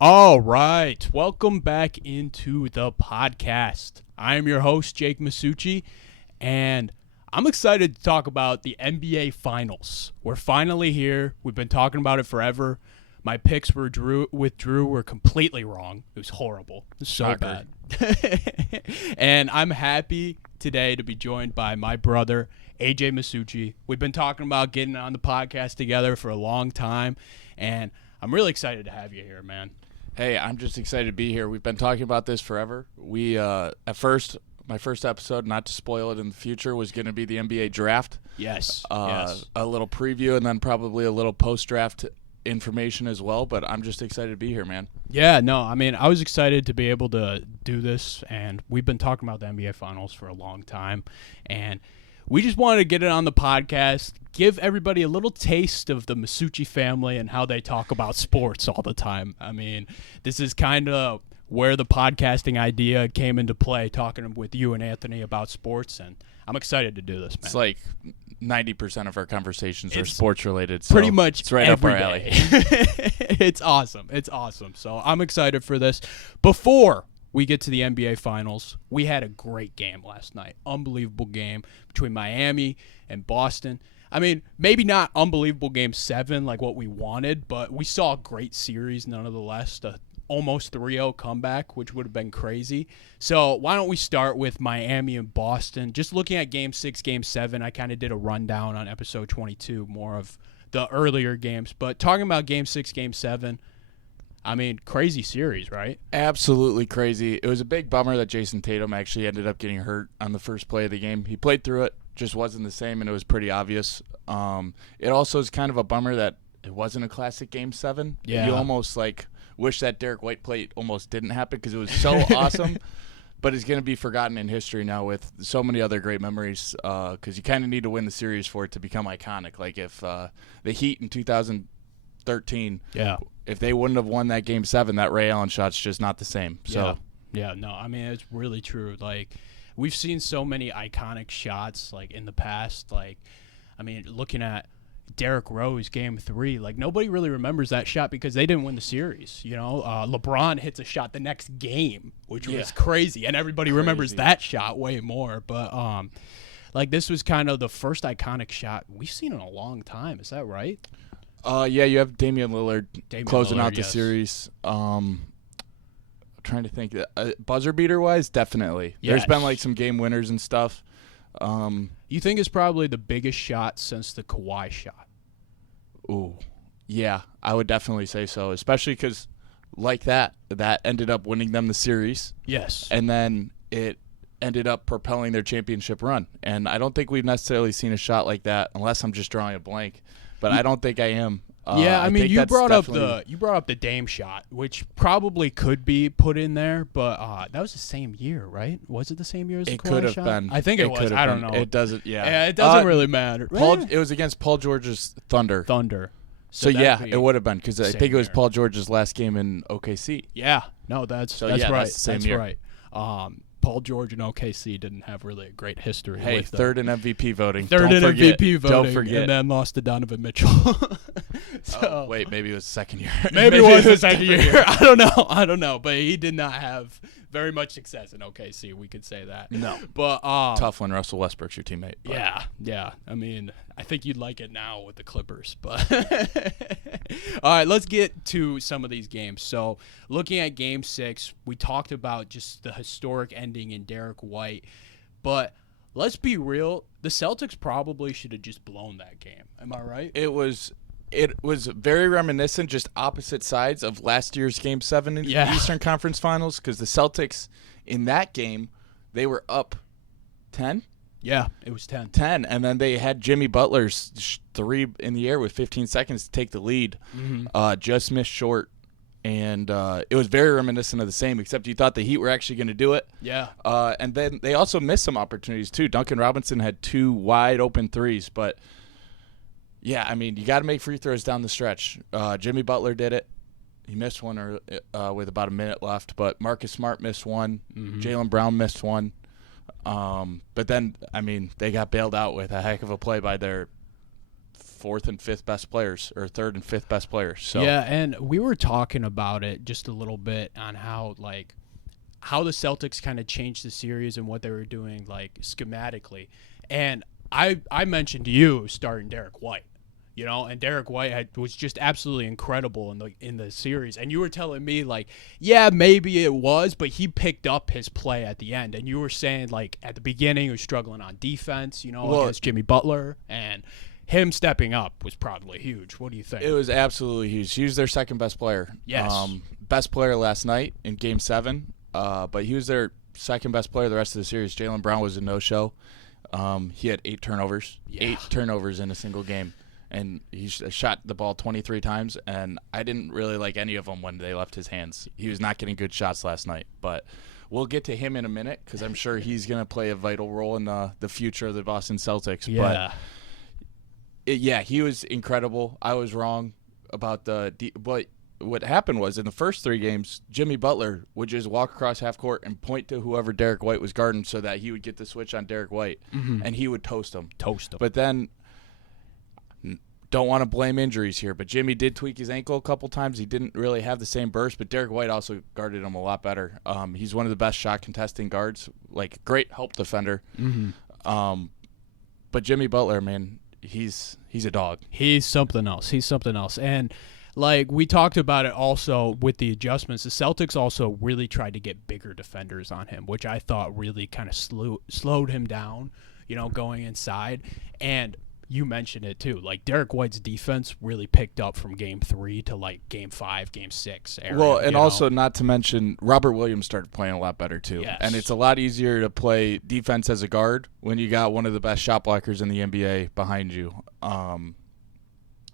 All right. Welcome back into the podcast. I am your host, Jake Massucci, and I'm excited to talk about the NBA Finals. We're finally here. We've been talking about it forever. My picks with Drew were completely wrong. It was horrible. It was so bad. And I'm happy today to be joined by my brother, AJ Massucci. We've been talking about getting on the podcast together for a long time, and I'm really excited to have you here, man. Hey, I'm just excited to be here. We've been talking about this forever. My first episode, not to spoil it in the future, was going to be the NBA draft. Yes. A little preview and then probably a little post-draft information as well, but I'm just excited to be here, man. Yeah, no, I mean, I was excited to be able to do this, and we've been talking about the NBA Finals for a long time, and we just wanted to get it on the podcast, give everybody a little taste of the Massucci family and how they talk about sports all the time. I mean, this is kind of where the podcasting idea came into play, talking with you and Anthony about sports, and I'm excited to do this, man. It's like 90% of our conversations are sports related. So pretty much it's right every up our day. alley. It's awesome. It's awesome. So I'm excited for this. Before we get to the NBA Finals, we had a great game last night. Unbelievable game between Miami and Boston. I mean, maybe not unbelievable game 7 like what we wanted, but we saw a great series nonetheless. The almost 3-0 comeback, which would have been crazy. So why don't we start with Miami and Boston? Just looking at game 6, game 7, I kind of did a rundown on episode 22, more of the earlier games. But talking about game 6, game 7, I mean, crazy series, right? Absolutely crazy. It was a big bummer that Jason Tatum actually ended up getting hurt on the first play of the game. He played through it, just wasn't the same, and it was pretty obvious. It also is kind of a bummer that it wasn't a classic game 7. Yeah. You almost wish that Derek White play almost didn't happen because it was so awesome, but it's going to be forgotten in history now with so many other great memories because you kind of need to win the series for it to become iconic. Like if the Heat in 2013, if they wouldn't have won that game 7, that Ray Allen shot's just not the same. So no, I mean, it's really true. Like, we've seen so many iconic shots like in the past. Like, I mean, looking at Derrick Rose game 3, like nobody really remembers that shot because they didn't win the series. You know, LeBron hits a shot the next game, which was crazy, and everybody remembers that shot way more. But like, this was kind of the first iconic shot we've seen in a long time. Is that right? Yeah, you have Damian Lillard closing out the series. Trying to think, buzzer beater wise, definitely. Yes. There's been like some game winners and stuff. You think it's probably the biggest shot since the Kawhi shot? Ooh, yeah, I would definitely say so, especially because like that ended up winning them the series. Yes. And then it ended up propelling their championship run. And I don't think we've necessarily seen a shot like that, unless I'm just drawing a blank. But I don't think I am. I mean, you brought up the Dame shot, which probably could be put in there, but that was the same year, right? Was it the same year as the Kawhi shot? It could have been. I think it was. I don't know. It doesn't. Yeah. Yeah, it doesn't really matter. It was against Paul George's Thunder. So yeah, it would have been because I think it was Paul George's last game in OKC. Yeah. No, that's right. That's the same year. Right. Paul George and OKC didn't have really a great history. Hey, third in MVP voting. MVP voting. Don't forget. And then lost to Donovan Mitchell. Wait, maybe it was the second year. Maybe it was the second year. I don't know. But he did not have very much success in OKC. We could say that. No. But tough when Russell Westbrook's your teammate. But. Yeah. I mean, I think you'd like it now with the Clippers. But all right, let's get to some of these games. So looking at Game 6, we talked about just the historic ending in Derek White. But let's be real. The Celtics probably should have just blown that game. Am I right? It was very reminiscent, just opposite sides of last year's Game 7 in the Eastern Conference Finals, because the Celtics in that game, they were up 10. Yeah, it was 10. 10, and then they had Jimmy Butler's 3 in the air with 15 seconds to take the lead. Just missed short, and it was very reminiscent of the same, except you thought the Heat were actually going to do it. Yeah. And then they also missed some opportunities, too. Duncan Robinson had 2 wide-open threes, but yeah, I mean, you got to make free throws down the stretch. Jimmy Butler did it. He missed one with about a minute left, but Marcus Smart missed one. Jaylen Brown missed one. But then, I mean, they got bailed out with a heck of a play by their fourth and fifth best players, or third and fifth best players. So yeah, and we were talking about it just a little bit on how the Celtics kind of changed the series and what they were doing schematically. And I mentioned to you starting Derek White. And Derek White was just absolutely incredible in the series. And you were telling me, yeah, maybe it was, but he picked up his play at the end. And you were saying, at the beginning, he was struggling on defense, against Jimmy Butler. And him stepping up was probably huge. What do you think? It was absolutely huge. He was their second best player. Yes. Best player last night in Game 7. But he was their second best player the rest of the series. Jaylen Brown was a no-show. He had 8 turnovers. Yeah. 8 turnovers in a single game. And he shot the ball 23 times, and I didn't really like any of them when they left his hands. He was not getting good shots last night, but we'll get to him in a minute because I'm sure he's going to play a vital role in the future of the Boston Celtics. Yeah. But he was incredible. I was wrong about but what happened was in the first 3 games, Jimmy Butler would just walk across half court and point to whoever Derek White was guarding so that he would get the switch on Derek White, and he would toast him. But then, don't want to blame injuries here, but Jimmy did tweak his ankle a couple times. He didn't really have the same burst, but Derek White also guarded him a lot better. He's one of the best shot contesting guards, great help defender. But Jimmy Butler, man, he's a dog. He's something else. And we talked about it also with the adjustments. The Celtics also really tried to get bigger defenders on him, which I thought really kind of slowed him down, going inside. And you mentioned it too. Derek White's defense really picked up from Game 3 to Game 5, Game 6 area. Well, and also not to mention Robert Williams started playing a lot better too. Yes. And it's a lot easier to play defense as a guard when you got one of the best shot blockers in the NBA behind you.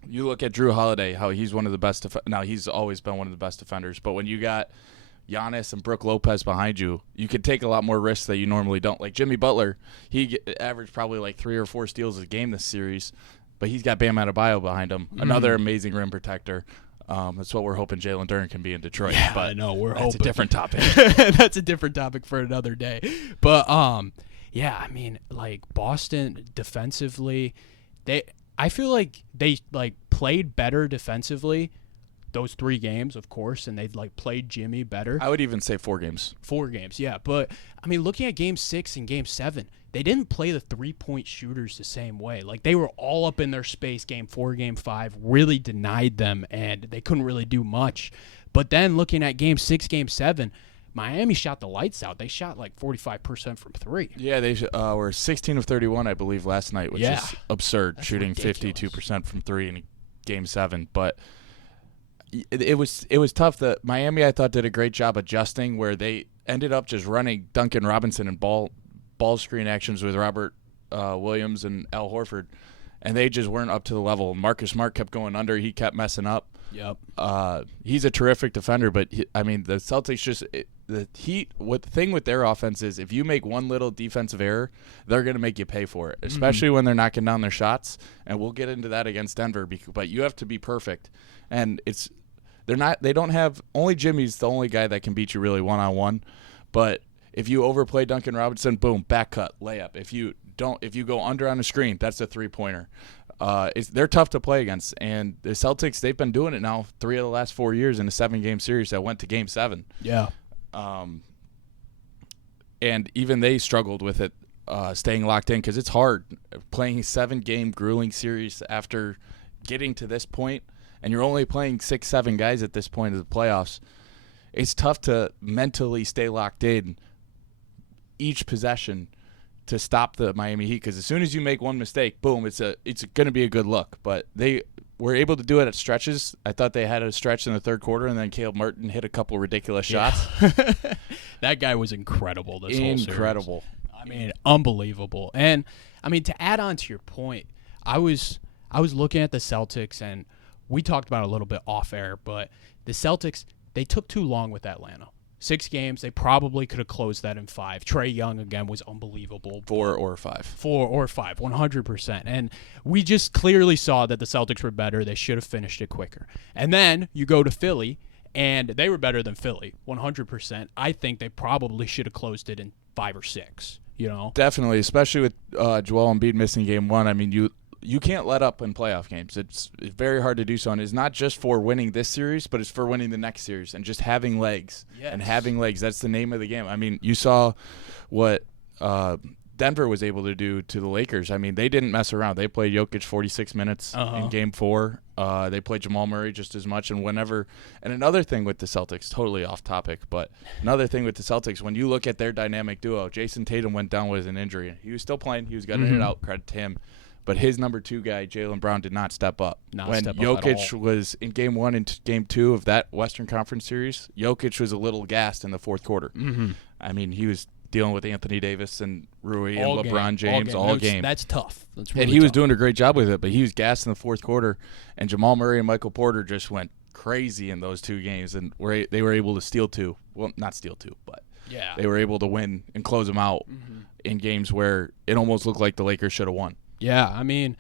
You look at Drew Holiday, how he's one of the best. Now he's always been one of the best defenders, but when you got Giannis and Brook Lopez behind you, you could take a lot more risks that you normally don't. Like Jimmy Butler, he averaged probably 3 or 4 steals a game this series, but he's got Bam Adebayo behind him, another amazing rim protector. That's what we're hoping Jaylen Brown can be in Detroit. Yeah, but I know. We're that's hoping. a different topic. That's a different topic for another day. But, yeah, I mean, Boston defensively, I feel like they played better defensively those 3 games, of course, and they played Jimmy better. I would even say 4 games. 4 games, yeah. But I mean, looking at Game 6 and Game 7, they didn't play the 3-point shooters the same way. They were all up in their space. Game 4, Game 5 really denied them, and they couldn't really do much. But then looking at Game 6, Game 7, Miami shot the lights out. They shot 45% from 3. Yeah, they were 16 of 31, I believe, last night, which is absurd. That's shooting ridiculous. 52% from 3 in Game 7. But it was tough. That Miami, I thought, did a great job adjusting, where they ended up just running Duncan Robinson and ball screen actions with Robert Williams and Al Horford, and they just weren't up to the level. Marcus Smart kept going under. He kept messing up. Yep. He's a terrific defender, but the Celtics the thing with their offense is if you make one little defensive error, they're going to make you pay for it, especially when they're knocking down their shots. And we'll get into that against Denver, but you have to be perfect. And they don't have, only Jimmy's the only guy that can beat you really one-on-one. But if you overplay Duncan Robinson, boom, back cut, layup. If you go under on the screen, that's a 3-pointer. They're tough to play against, and the Celtics, they've been doing it now 3 of the last 4 years in a 7-game series that went to Game 7. Yeah. And even they struggled with it, staying locked in, because it's hard playing a 7-game grueling series after getting to this point, and you're only playing 6-7 guys at this point of the playoffs. It's tough to mentally stay locked in each possession to stop the Miami Heat, because as soon as you make one mistake, boom, it's going to be a good look. But they were able to do it at stretches. I thought they had a stretch in the third quarter, and then Caleb Martin hit a couple ridiculous shots. That guy was incredible this whole series. Incredible. I mean, unbelievable. And, I mean, to add on to your point, I was looking at the Celtics, and we talked about it a little bit off air, but the Celtics, they took too long with Atlanta. 6 games, they probably could have closed that in 5. Trae Young, again, was unbelievable. 4 or 5. 4 or 5, 100%. And we just clearly saw that the Celtics were better. They should have finished it quicker. And then you go to Philly, and they were better than Philly, 100%. I think they probably should have closed it in 5 or 6, Definitely, especially with Joel Embiid missing Game 1. I mean, you can't let up in playoff games. It's very hard to do so, and it's not just for winning this series, but it's for winning the next series and just having legs. Yes. And having legs. That's the name of the game. I mean, you saw what Denver was able to do to the Lakers. I mean, they didn't mess around. They played Jokic 46 minutes in Game 4. They played Jamal Murray just as much. And another thing with the Celtics, totally off topic, but another thing with the Celtics, when you look at their dynamic duo, Jason Tatum went down with an injury. He was still playing. He was getting it out. Credit to him. But his number 2 guy, Jaylen Brown, did not step up. When Jokic was in Game 1 and Game 2 of that Western Conference series, Jokic was a little gassed in the fourth quarter. I mean, he was dealing with Anthony Davis and Rui and LeBron James all game. That's tough. That's really and he was tough. doing a great job with it, but he was gassed in the fourth quarter, and Jamal Murray and Michael Porter just went crazy in those 2 games, and they were able to steal 2. Well, not steal 2, but they were able to win and close them out in games where it almost looked like the Lakers should have won. Yeah, I mean,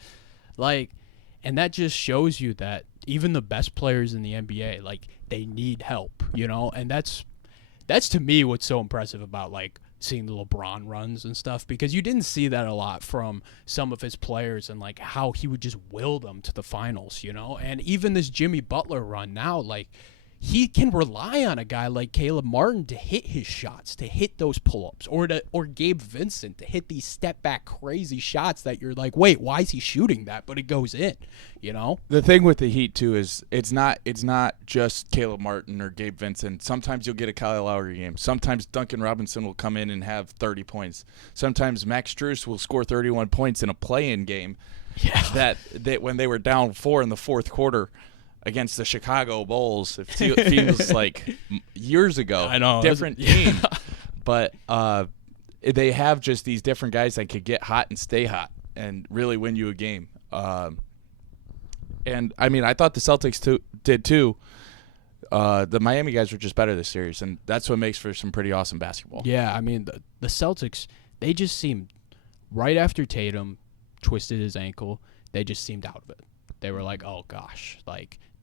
and that just shows you that even the best players in the NBA, they need help, and that's to me what's so impressive about, seeing the LeBron runs and stuff, because you didn't see that a lot from some of his players and, how he would just will them to the finals, and even this Jimmy Butler run now, he can rely on a guy like Caleb Martin to hit his shots, to hit those pull-ups, or Gabe Vincent to hit these step-back crazy shots that you're like, wait, why is he shooting that? But it goes in, The thing with the Heat, too, is it's not just Caleb Martin or Gabe Vincent. Sometimes you'll get a Kyle Lowry game. Sometimes Duncan Robinson will come in and have 30 points. Sometimes Max Strus will score 31 points in a play-in game that when they were down 4 in the fourth quarter against the Chicago Bulls. It feels like years ago. I know. Different team. But they have just these different guys that could get hot and stay hot and really win you a game. And, I mean, I thought the Celtics did too. The Miami guys were just better this series, and that's what makes for some pretty awesome basketball. Yeah, I mean, the Celtics, they just seemed, right after Tatum twisted his ankle, they just seemed out of it. They were like, oh, gosh,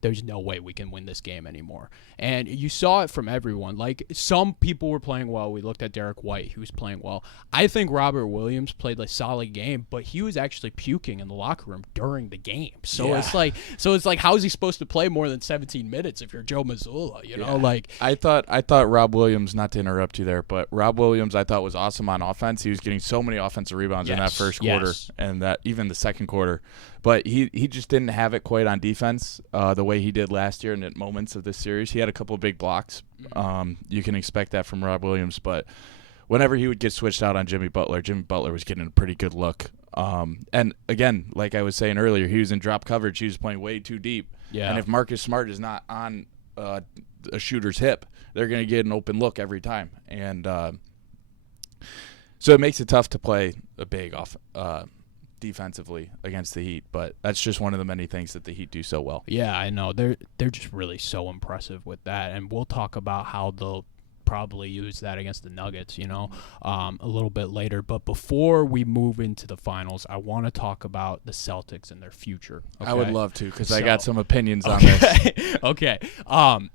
there's no way we can win this game anymore. And you saw it from everyone. Some people were playing well. We looked at Derek White. He was playing well. I think Robert Williams played a solid game, but he was actually puking in the locker room during the game. So it's like, how is he supposed to play more than 17 minutes if you're Joe Mazzulla, I thought Rob Williams, not to interrupt you there, but Rob Williams I thought was awesome on offense. He was getting so many offensive rebounds in that first quarter and that even the second quarter. But he just didn't have it quite on defense the way he did last year and at moments of this series. He had a couple of big blocks. You can expect that from Rob Williams. But whenever he would get switched out on Jimmy Butler was getting a pretty good look. And, again, like I was saying earlier, he was in drop coverage. He was playing way too deep. Yeah. And if Marcus Smart is not on a shooter's hip, they're going to get an open look every time. And so it makes it tough to play a big defensively against the Heat, but that's just one of the many things that the Heat do so well. Yeah, I know. They're just really so impressive with that, and we'll talk about how they'll probably use that against the Nuggets, a little bit later. But before we move into the finals, I want to talk about the Celtics and their future. Okay? I would love to, because I got some opinions on this. Okay.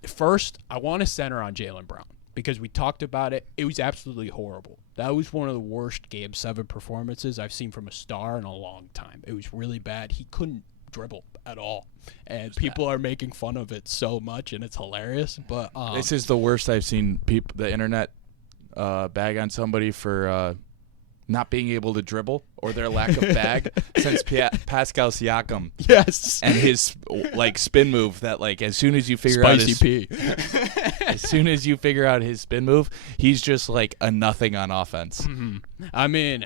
First, I want to center on Jaylen Brown, because we talked about it. It was absolutely horrible. That was one of the worst Game 7 performances I've seen from a star in a long time. It was really bad. He couldn't dribble at all, and people are making fun of it so much, and it's hilarious. But this is the worst I've seen the internet bag on somebody for not being able to dribble or their lack of bag since Pascal Siakam. Yes. And his spin move that as soon as you figure out his as soon as you figure out his spin move, he's just a nothing on offense. Mm-hmm. I mean,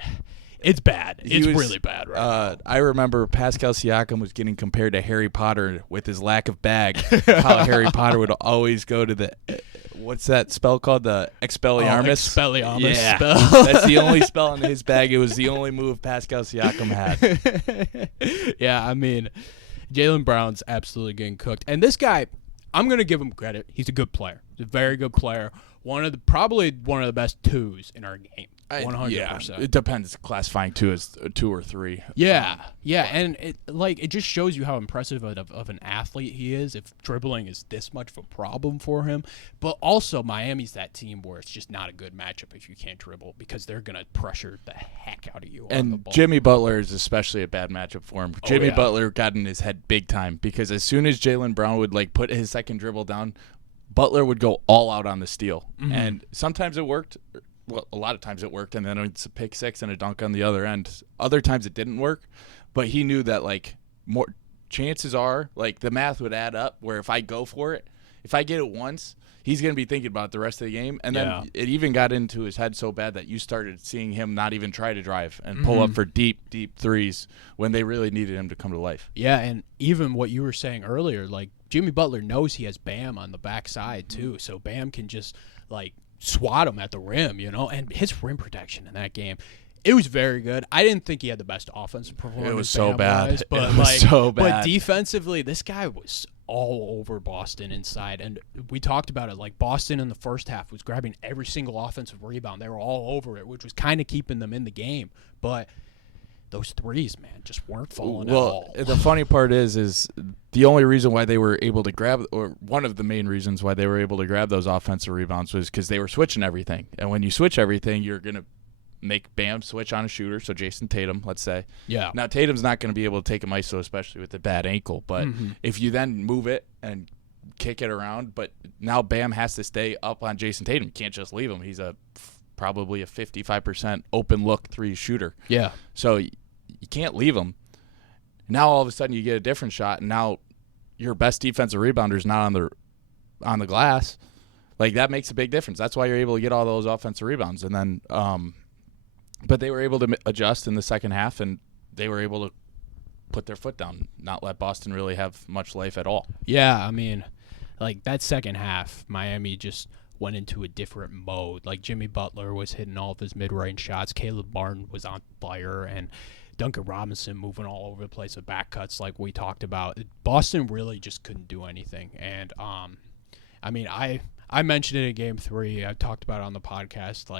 it's bad. It's really bad right now. I remember Pascal Siakam was getting compared to Harry Potter with his lack of bag. How Harry Potter would always go to the what's that spell called? The Expelliarmus? Expelliarmus spell. That's the only spell in his bag. It was the only move Pascal Siakam had. Yeah, I mean, Jaylen Brown's absolutely getting cooked. And this guy, I'm going to give him credit. He's a good player. He's a very good player. Probably one of the best twos in our game. 100%. It depends. Classifying 2 as 2 or 3. Yeah, and it just shows you how impressive of an athlete he is if dribbling is this much of a problem for him. But also, Miami's that team where it's just not a good matchup if you can't dribble because they're going to pressure the heck out of you on the ball. Jimmy Butler is especially a bad matchup for him. Jimmy Butler got in his head big time because as soon as Jaylen Brown would put his second dribble down, Butler would go all out on the steal. Mm-hmm. And sometimes it worked. Well, a lot of times it worked, and then it's a pick six and a dunk on the other end. Other times it didn't work, but he knew that more chances are the math would add up. Where if I go for it, if I get it once, he's going to be thinking about it the rest of the game. And then it even got into his head so bad that you started seeing him not even try to drive and pull up for deep threes when they really needed him to come to life. Yeah, and even what you were saying earlier, Jimmy Butler knows he has Bam on the backside too, so Bam can just swat him at the rim, and his rim protection in that game, it was very good. I didn't think he had the best offensive performance. It was so bad. But it was so bad. But defensively, this guy was all over Boston inside, and we talked about it. Boston in the first half was grabbing every single offensive rebound. They were all over it, which was kind of keeping them in the game. But those threes, man, just weren't falling at all. The funny part is the only reason why they were able to grab, or one of the main reasons why they were able to grab those offensive rebounds was because they were switching everything. And when you switch everything, you're going to make Bam switch on a shooter, so Jason Tatum, let's say. Yeah. Now, Tatum's not going to be able to take a ISO, especially with a bad ankle. But if you then move it and kick it around, but now Bam has to stay up on Jason Tatum. You can't just leave him. He's probably a 55% open look 3 shooter. Yeah. So you can't leave him. Now all of a sudden you get a different shot, and now your best defensive rebounder is not on the glass. That makes a big difference. That's why you're able to get all those offensive rebounds. And then, but they were able to adjust in the second half, and they were able to put their foot down, not let Boston really have much life at all. Yeah, I mean, that second half, Miami just went into a different mode. Jimmy Butler was hitting all of his mid-range shots. Caleb Martin was on fire, and Duncan Robinson moving all over the place with back cuts like we talked about. Boston really just couldn't do anything. And, I mean, I mentioned it in Game 3. I talked about it on the podcast.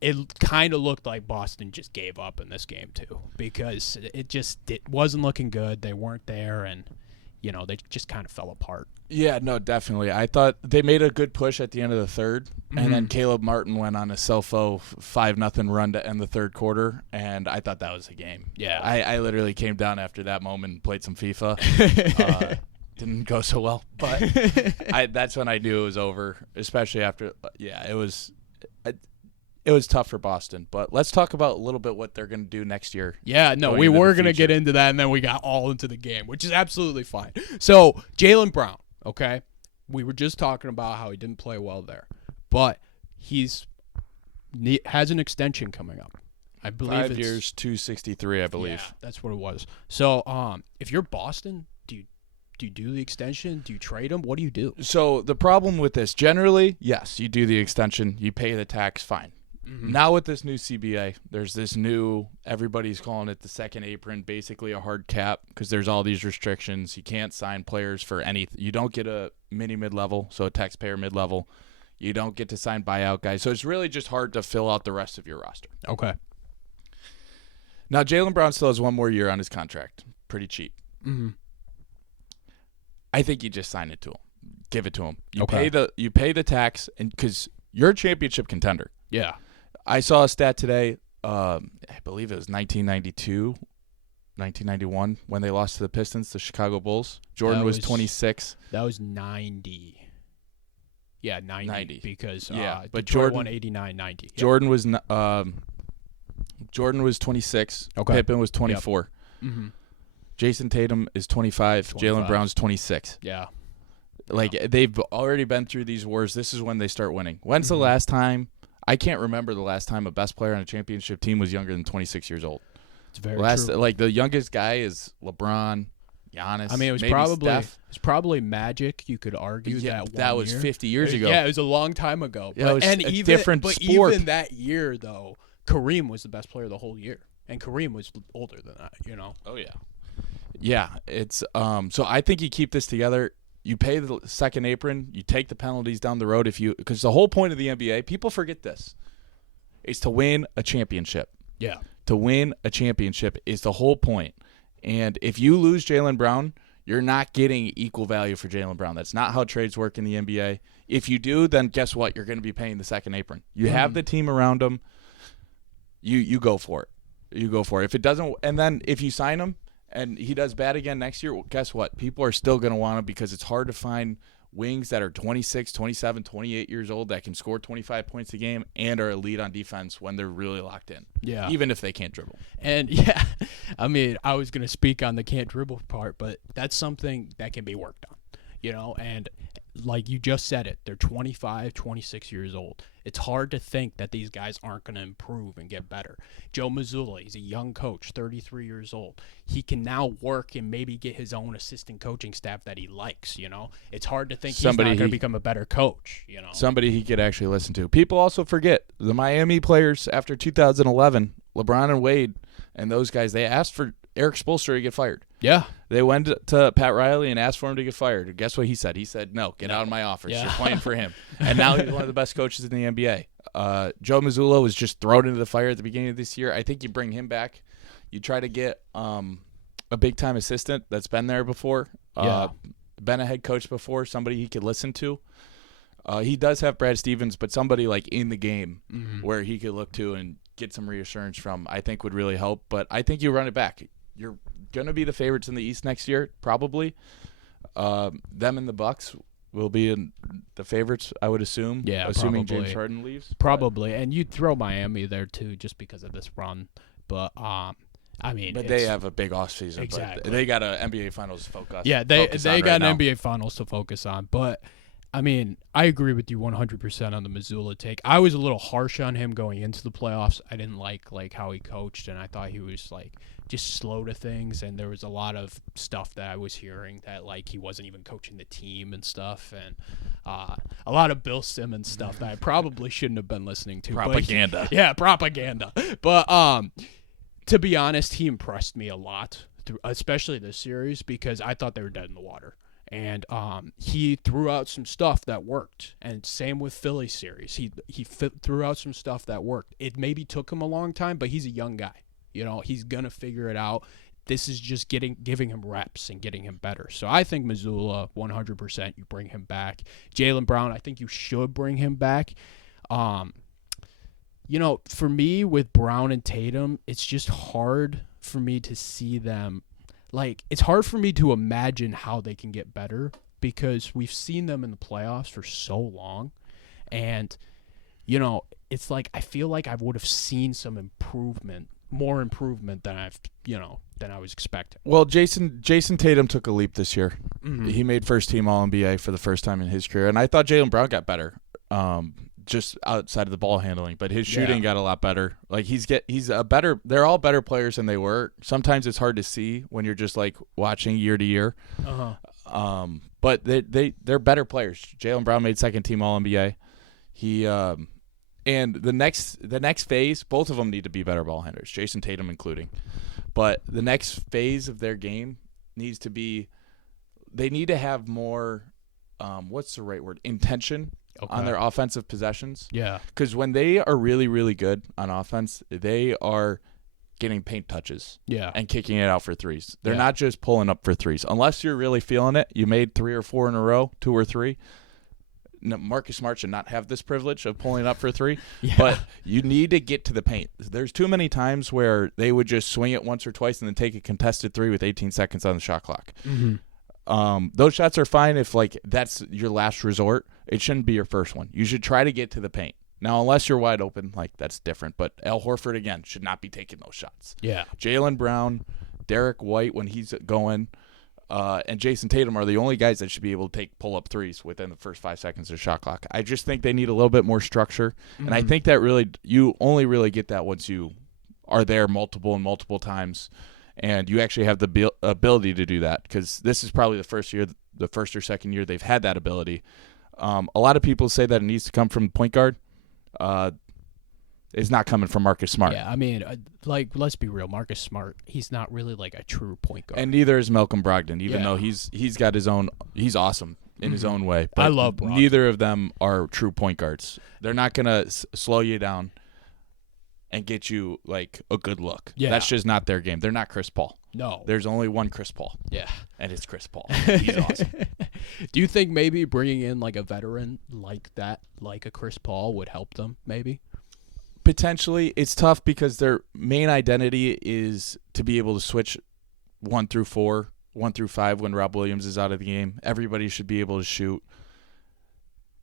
It kind of looked like Boston just gave up in this game, too, because it wasn't looking good. They weren't there, and, they just kind of fell apart. Yeah, no, definitely. I thought they made a good push at the end of the third, and then Caleb Martin went on a self-o 5-0 run to end the third quarter, and I thought that was the game. Yeah. I literally came down after that moment and played some FIFA. Didn't go so well, but that's when I knew it was over, especially after it was tough for Boston. But let's talk about a little bit what they're going to do next year. Yeah, no, we were going to get into that, and then we got all into the game, which is absolutely fine. So, Jaylen Brown, okay? We were just talking about how he didn't play well there. But has an extension coming up. I believe 5 years, $263, I believe. Yeah, that's what it was. So, if you're Boston, do you do the extension? Do you trade him? What do you do? So, the problem with this, generally, yes, you do the extension. You pay the tax, fine. Now with this new CBA, there's this new, everybody's calling it the second apron, basically a hard cap because there's all these restrictions. You can't sign players for anything. You don't get a mini mid-level, so a taxpayer mid-level. You don't get to sign buyout guys. So it's really just hard to fill out the rest of your roster. Okay. Now, Jaylen Brown still has 1 more year on his contract. Pretty cheap. I think you just sign it to him. Give it to him. You pay the tax, and because you're a championship contender. Yeah. I saw a stat today, I believe it was 1991, when they lost to the Pistons, the Chicago Bulls. Jordan was 26. That was 90. Yeah, 90. Because but Jordan won 89, 90. Yeah. Jordan was 26. Okay. Pippen was 24. Yep. Jason Tatum is 25. Jaylen Brown's 26. Yeah. They've already been through these wars. This is when they start winning. When's the last time? I can't remember the last time a best player on a championship team was younger than 26 years old. It's very true. The youngest guy is LeBron, Giannis. I mean, it was probably Magic. You could argue that was 50 years ago. Yeah, it was a long time ago. Yeah, it was a different sport. Even that year, though, Kareem was the best player the whole year, and Kareem was older than that. Oh yeah, yeah. It's so I think you keep this together. You pay the second apron. You take the penalties down the road because the whole point of the NBA, people forget this. is to win a championship. Yeah. To win a championship is the whole point. And if you lose Jaylen Brown, you're not getting equal value for Jaylen Brown. That's not how trades work in the NBA. If you do, then guess what? You're going to be paying the second apron. You have the team around him. You go for it. You go for it. If it doesn't, and then if you sign him and he does bad again next year, well, guess what? People are still going to want him because it's hard to find wings that are 26, 27, 28 years old that can score 25 points a game and are elite on defense when they're really locked in. Yeah. Even if they can't dribble. And, yeah, I mean, I was going to speak on the can't dribble part, but that's something that can be worked on, and like you just said it, they're 25, 26 years old. It's hard to think that these guys aren't going to improve and get better. Joe Mazzulla, he's a young coach, 33 years old. He can now work and maybe get his own assistant coaching staff that he likes, It's hard to think he's not going to become a better coach, Somebody he could actually listen to. People also forget the Miami players after 2011, LeBron and Wade and those guys, they asked for Eric Spoelstra to get fired. Yeah. They went to Pat Riley and asked for him to get fired. And guess what he said? He said, no, get out of my office. Yeah. You're playing for him. And now he's one of the best coaches in the NBA. Joe Mazzulla was just thrown into the fire at the beginning of this year. I think you bring him back. You try to get a big-time assistant that's been there before, been a head coach before, somebody he could listen to. He does have Brad Stevens, but somebody like in the game where he could look to and get some reassurance from, I think would really help. But I think you run it back. You're going to be the favorites in the East next year, probably. Them and the Bucks will be in the favorites, I would assume. Yeah, assuming probably. James Harden leaves. Probably, and you'd throw Miami there too, just because of this run. But I mean, but they have a big offseason. Exactly. But they got an NBA Finals focus. Yeah, they got an NBA Finals to focus on. But I mean, I agree with you 100% on the Mazzulla take. I was a little harsh on him going into the playoffs. I didn't like how he coached, and I thought he was just slow to things, and there was a lot of stuff that I was hearing that he wasn't even coaching the team and stuff, and a lot of Bill Simmons stuff that I probably shouldn't have been listening to. Propaganda. Propaganda. But to be honest, he impressed me a lot, especially this series, because I thought they were dead in the water. And he threw out some stuff that worked. And same with Philly series. He threw out some stuff that worked. It maybe took him a long time, but he's a young guy. He's going to figure it out. This is just giving him reps and getting him better. So I think Mazzulla, 100%, you bring him back. Jaylen Brown, I think you should bring him back. For me with Brown and Tatum, it's just hard for me to see them. It's hard for me to imagine how they can get better because we've seen them in the playoffs for so long. And, it's I feel like I would have seen some more improvement than than I was expecting. Well, Jason Tatum took a leap this year. Mm-hmm. He made first-team All-NBA for the first time in his career. And I thought Jaylen Brown got better. Just outside of the ball handling, but his shooting got a lot better. They're all better players than they were. Sometimes it's hard to see when you're just watching year to year. But they're better players. Jaylen Brown made second team All-NBA. He and the next phase, both of them need to be better ball handlers, Jason Tatum including. But the next phase of their game needs to be, they need to have more what's the right word? Intention. Okay. On their offensive possessions. Yeah. Because when they are really, really good on offense, they are getting paint touches. Yeah. And kicking it out for threes. They're not just pulling up for threes. Unless you're really feeling it, you made 3 or 4 in a row, 2 or 3. No, Marcus Smart should not have this privilege of pulling up for 3. Yeah. But you need to get to the paint. There's too many times where they would just swing it once or twice and then take a contested 3 with 18 seconds on the shot clock. Mm-hmm. Those shots are fine if that's your last resort. It shouldn't be your first one. You should try to get to the paint. Now, unless you're wide open, that's different. But Al Horford, again, should not be taking those shots. Yeah. Jaylen Brown, Derek White when he's going, and Jason Tatum are the only guys that should be able to take pull-up threes within the first 5 seconds of shot clock. I just think they need a little bit more structure. Mm-hmm. And I think that you only really get that once you are there multiple times. And you actually have the ability to do that because this is probably the first or second year they've had that ability. A lot of people say that it needs to come from the point guard. It's not coming from Marcus Smart. Yeah, I mean, let's be real. Marcus Smart, he's not really a true point guard. And neither is Malcolm Brogdon, even though he's got his own. He's awesome in his own way. But I love Brogdon. Neither of them are true point guards. They're not going to slow you down. and get you like a good look. Yeah. That's just not their game. They're not Chris Paul. No. There's only one Chris Paul. Yeah. And it's Chris Paul. He's awesome. Do you think maybe bringing in like a veteran like that, like a Chris Paul, would help them maybe? Potentially. It's tough because their main identity is to be able to switch 1 through 4, 1 through 5 when Rob Williams is out of the game. Everybody should be able to shoot.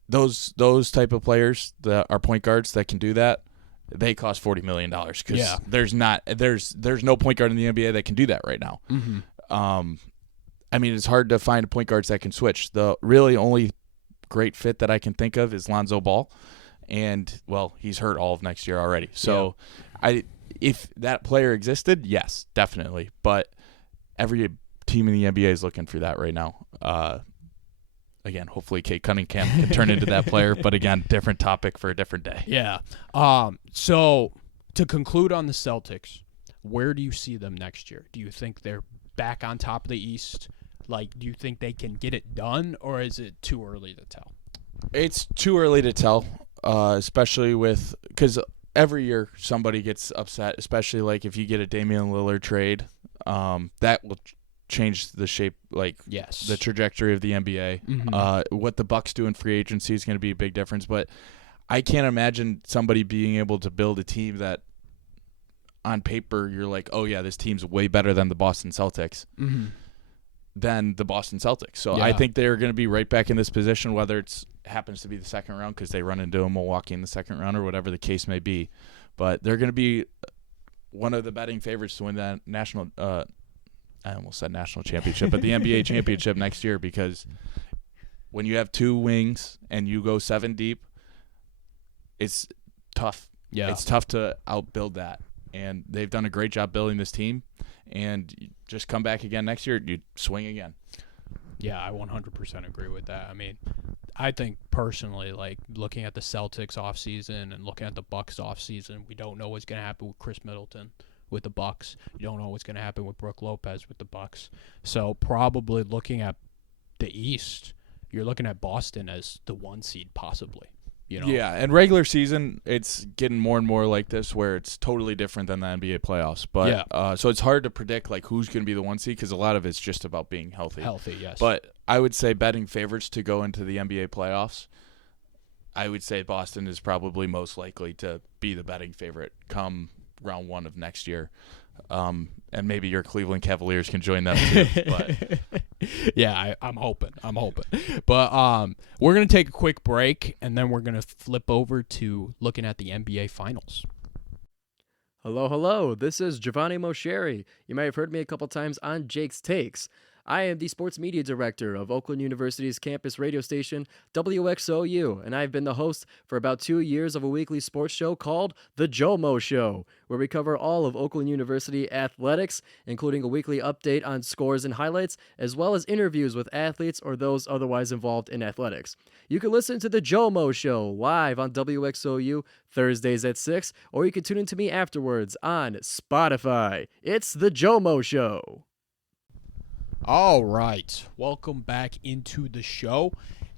Those type of players that are point guards that can do that, they cost $40 million because there's no point guard in the NBA that can do that right now. Mm-hmm. I mean, it's hard to find point guards that can switch. The really only great fit that I can think of is Lonzo Ball, and well, he's hurt all of next year already. So, if that player existed, yes, definitely. But every team in the NBA is looking for that right now. Again, hopefully Kate Cunningham can turn into that player. But again, different topic for a different day. Yeah. So to conclude on the Celtics, where do you see them next year? Do you think they're back on top of the East? Like, do you think they can get it done, or is it too early to tell? It's too early to tell, especially because every year somebody gets upset, especially like if you get a Damian Lillard trade, that will change the shape, the trajectory of the NBA. Mm-hmm. What the Bucks do in free agency is going to be a big difference, but I can't imagine somebody being able to build a team that on paper you're like, oh yeah, this team's way better than the Boston Celtics. Mm-hmm. Than the Boston Celtics. So I think they're going to be right back in this position, whether it happens to be the second round because they run into Milwaukee in the second round or whatever the case may be. But they're going to be one of the betting favorites to win that national I almost said national championship, but the NBA championship next year, because when you have 2 wings and you go 7 deep, it's tough. Yeah. It's tough to outbuild that. And they've done a great job building this team. And you just come back again next year, you swing again. Yeah, I 100% agree with that. I mean, I think personally, like looking at the Celtics offseason and looking at the Bucks offseason, we don't know what's going to happen with Chris Middleton with the Bucks. You don't know what's going to happen with Brook Lopez with the Bucks. So probably looking at the East, you're looking at Boston as the 1 seed possibly. You know? Yeah, and regular season, it's getting more and more like this where it's totally different than the NBA playoffs. But so it's hard to predict like who's going to be the 1 seed because a lot of it's just about being healthy. Healthy, yes. But I would say betting favorites to go into the NBA playoffs, I would say Boston is probably most likely to be the betting favorite come round 1 of next year. And maybe your Cleveland Cavaliers can join them too. But yeah, I'm hoping. But we're going to take a quick break, and then we're going to flip over to looking at the NBA Finals. Hello. This is Giovanni Mosheri. You might have heard me a couple times on Jake's Takes. I am the sports media director of Oakland University's campus radio station, WXOU, and I've been the host for about 2 years of a weekly sports show called The Jomo Show, where we cover all of Oakland University athletics, including a weekly update on scores and highlights, as well as interviews with athletes or those otherwise involved in athletics. You can listen to The Jomo Show live on WXOU Thursdays at 6, or you can tune in to me afterwards on Spotify. It's The Jomo Show. All right, welcome back into the show,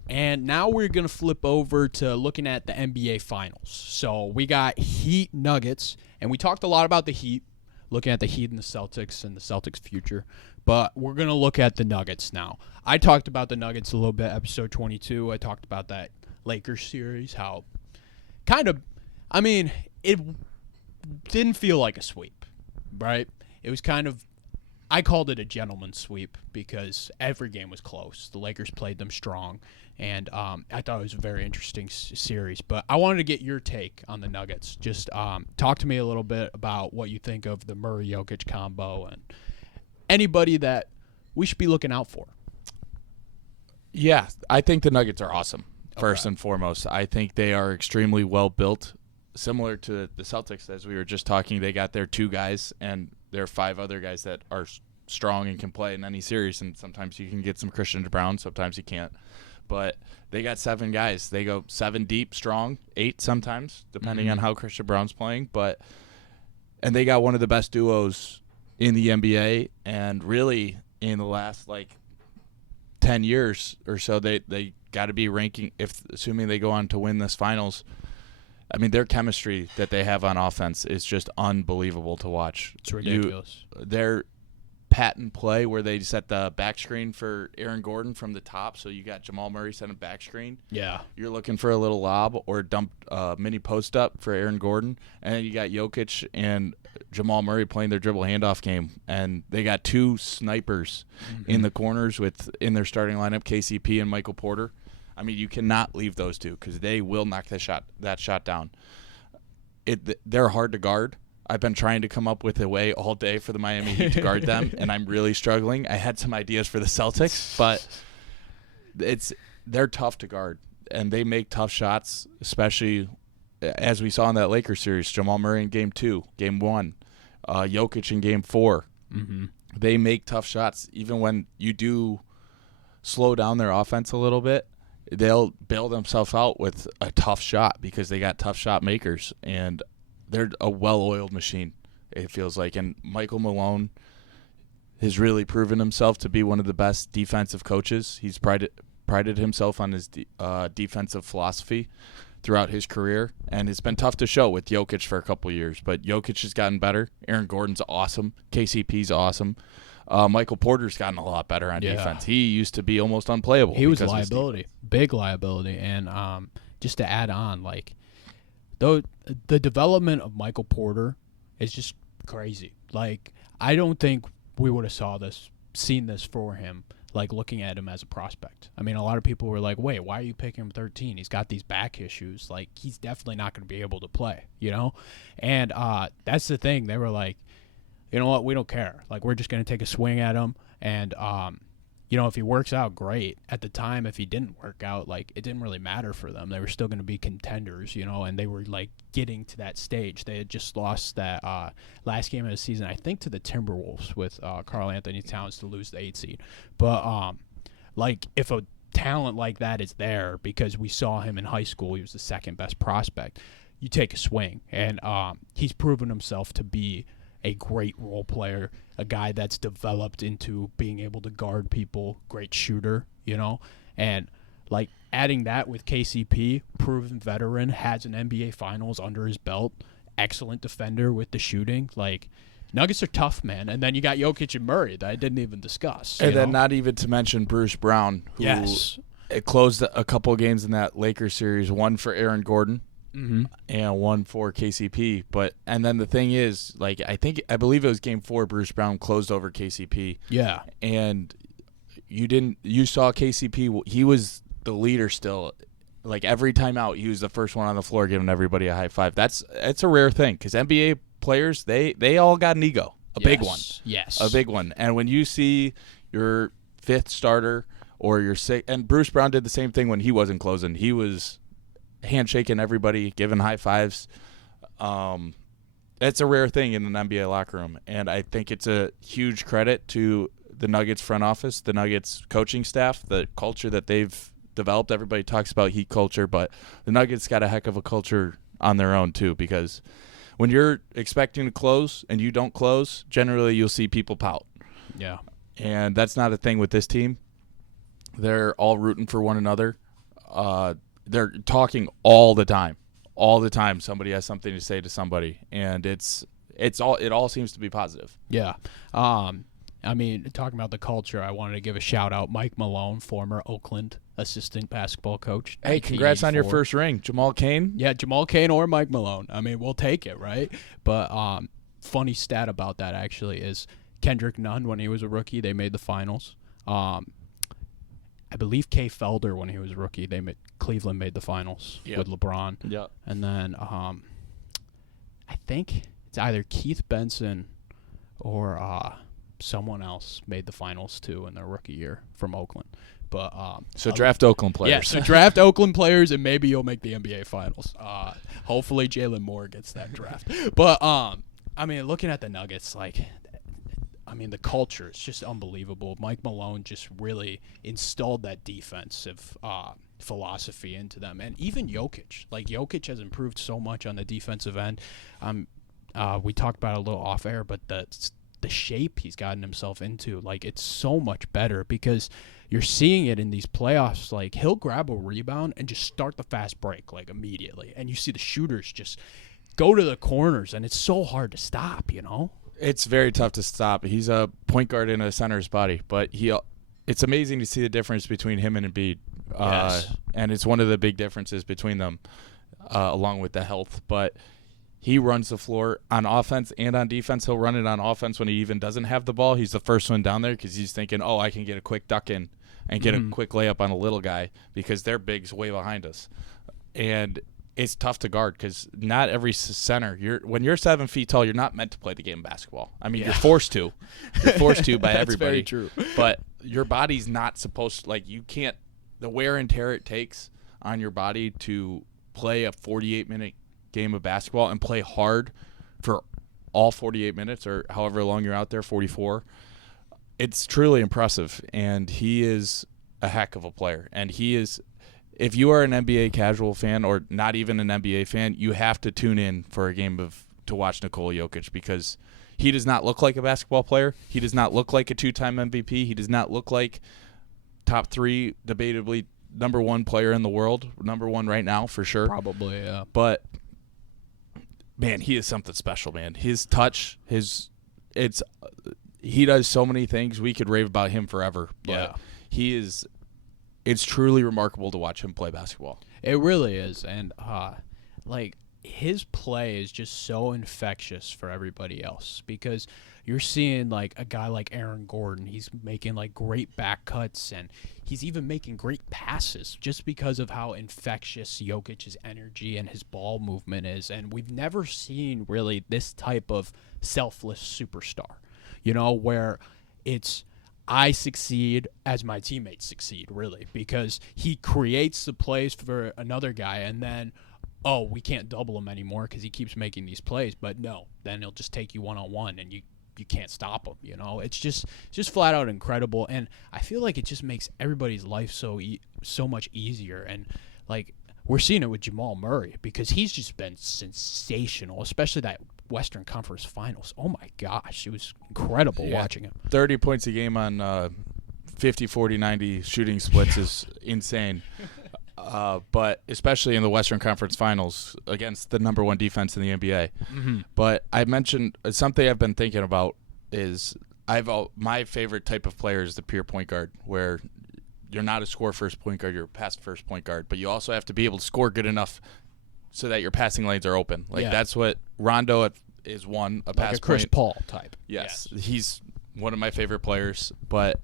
and now we're going to flip over to looking at the NBA Finals. So we got Heat Nuggets, and we talked a lot about the Heat, looking at the Heat and the Celtics' future, but we're going to look at the Nuggets now. I talked about the Nuggets a little bit, episode 22. I talked about that Lakers series, how it didn't feel like a sweep, right? It was I called it a gentleman's sweep because every game was close. The Lakers played them strong, and I thought it was a very interesting series. But I wanted to get your take on the Nuggets. Just talk to me a little bit about what you think of the Murray-Jokic combo and anybody that we should be looking out for. Yeah, I think the Nuggets are awesome, first and foremost. I think they are extremely well built, similar to the Celtics, as we were just talking. They got their 2 guys, and there are 5 other guys that are strong and can play in any series, and sometimes you can get some Christian Brown, sometimes you can't. But they got 7 guys. They go 7 deep, strong, 8 sometimes, depending on how Christian Brown's playing. And they got one of the best duos in the NBA, and really in the last 10 years or so, they got to be ranking, assuming they go on to win this finals, I mean, their chemistry that they have on offense is just unbelievable to watch. It's ridiculous. Their patent play where they set the back screen for Aaron Gordon from the top, so you got Jamal Murray setting back screen. Yeah. You're looking for a little lob or dump mini post up for Aaron Gordon, and then you got Jokic and Jamal Murray playing their dribble handoff game, and they got two snipers in the corners in their starting lineup, KCP and Michael Porter. I mean, you cannot leave those two because they will knock that shot down. They're hard to guard. I've been trying to come up with a way all day for the Miami Heat to guard them, and I'm really struggling. I had some ideas for the Celtics, but they're tough to guard, and they make tough shots, especially as we saw in that Lakers series. Jamal Murray in Game 2, Game 1, Jokic in Game 4. Mm-hmm. They make tough shots. Even when you do slow down their offense a little bit, they'll bail themselves out with a tough shot because they got tough shot makers, and they're a well-oiled machine, it feels like. And Michael Malone has really proven himself to be one of the best defensive coaches. He's prided himself on his defensive philosophy throughout his career, and it's been tough to show with Jokic for a couple of years. But Jokic has gotten better. Aaron Gordon's awesome. KCP's awesome. Michael Porter's gotten a lot better on defense. He used to be almost unplayable. He was a liability, big liability. And just to add on, like, the development of Michael Porter is just crazy. Like, I don't think we would have seen this for him, like, looking at him as a prospect. I mean, a lot of people were like, wait, why are you picking him 13? He's got these back issues. Like, he's definitely not going to be able to play, you know? And that's the thing. They were like, you know what, we don't care. Like, we're just going to take a swing at him. And, you know, if he works out, great. At the time, if he didn't work out, like, it didn't really matter for them. They were still going to be contenders, you know, and they were, like, getting to that stage. They had just lost that last game of the season, I think, to the Timberwolves with Karl Anthony Towns to lose the 8th seed. But, like, if a talent like that is there, because we saw him in high school, he was the second best prospect, you take a swing. And he's proven himself to be a great role player, a guy that's developed into being able to guard people, great shooter, you know? And, like, adding that with KCP, proven veteran, has an NBA Finals under his belt, excellent defender with the shooting. Like, Nuggets are tough, man. And then you got Jokic and Murray that I didn't even discuss. And then not even to mention Bruce Brown, who it closed a couple of games in that Lakers series, one for Aaron Gordon. Mm-hmm. And one for KCP, and then the thing is, like, I believe it was Game 4. Bruce Brown closed over KCP. Yeah, and you saw KCP. He was the leader still. Like, every time out, he was the first one on the floor, giving everybody a high five. That's a rare thing because NBA players they all got an ego, big one, a big one. And when you see your fifth starter or your sixth, and Bruce Brown did the same thing when he wasn't closing. He was handshaking everybody, giving high fives. That's a rare thing in an NBA locker room, and I think it's a huge credit to the Nuggets front office, the Nuggets coaching staff, the culture that they've developed. Everybody talks about Heat culture, but the Nuggets got a heck of a culture on their own too, because when you're expecting to close and you don't close, generally you'll see people pout. Yeah. And that's not a thing with this team. They're all rooting for one another. They're talking all the time. All the time somebody has something to say to somebody, and it all seems to be positive. Yeah. I mean, talking about the culture, I wanted to give a shout-out. Mike Malone, former Oakland assistant basketball coach. Hey, congrats on your first ring. Jamal Cain? Yeah, Jamal Cain or Mike Malone. I mean, we'll take it, right? But funny stat about that, actually, is Kendrick Nunn, when he was a rookie, they made the finals. I believe Kay Felder, when he was a rookie, Cleveland made the finals with LeBron. Yeah. And then I think it's either Keith Benson or someone else made the finals too in their rookie year from Oakland. But so draft Oakland players. Yeah, so draft Oakland players, and maybe you'll make the NBA Finals. Hopefully Jaylen Moore gets that draft. But I mean, looking at the Nuggets, like, I mean, the culture is just unbelievable. Mike Malone just really installed that defensive philosophy into them. And even Jokic. Like, Jokic has improved so much on the defensive end. We talked about it a little off air, but the shape he's gotten himself into, like, it's so much better because, you're seeing it in these playoffs. Like, he'll grab a rebound and just start the fast break, like, immediately. And you see the shooters just go to the corners, and it's so hard to stop, you know? It's very tough to stop. He's a point guard in a center's body, but it's amazing to see the difference between him and Embiid. Yes. And it's one of the big differences between them, along with the health. But he runs the floor on offense and on defense. He'll run it on offense when he even doesn't have the ball. He's the first one down there because he's thinking, oh, I can get a quick duck in and get a quick layup on a little guy because their big's way behind us. And it's tough to guard because not every center. When you're 7 feet tall, you're not meant to play the game of basketball. I mean, you're forced to. You're forced to by That's everybody. very true. But your body's not supposed to, like, you can't, the wear and tear it takes on your body to play a 48-minute game of basketball and play hard for all 48 minutes or however long you're out there, 44. It's truly impressive, and he is a heck of a player. And he is, if you are an NBA casual fan or not even an NBA fan, you have to tune in for a game to watch Nikola Jokic because he does not look like a basketball player. He does not look like a two-time MVP. He does not look like top 3, debatably number 1 player in the world, number 1 right now for sure. Probably, yeah. But man, he is something special, man. His touch, he does so many things. We could rave about him forever. But it's truly remarkable to watch him play basketball. It really is. And, like, his play is just so infectious for everybody else because you're seeing, like, a guy like Aaron Gordon. He's making, like, great back cuts, and he's even making great passes just because of how infectious Jokic's energy and his ball movement is. And we've never seen, really, this type of selfless superstar, you know, where it's I succeed as my teammates succeed, really, because he creates the plays for another guy, and then we can't double him anymore because he keeps making these plays. But no, then he'll just take you one-on-one, and you can't stop him. You know, it's just flat out incredible, and I feel like it just makes everybody's life so much easier. And like we're seeing it with Jamal Murray because he's just been sensational, especially that Western Conference Finals. Oh my gosh, it was incredible watching him. 30 points a game on 50, 40, 90 shooting splits is insane. But especially in the Western Conference Finals against the number 1 defense in the NBA. Mm-hmm. But I mentioned something I've been thinking about is my favorite type of player is the pure point guard, where you're not a score-first point guard, you're a pass-first point guard, but you also have to be able to score good enough so that your passing lanes are open. Like that's what Rondo is one, a pass like a Chris point. Paul type. Yes, he's one of my favorite players, but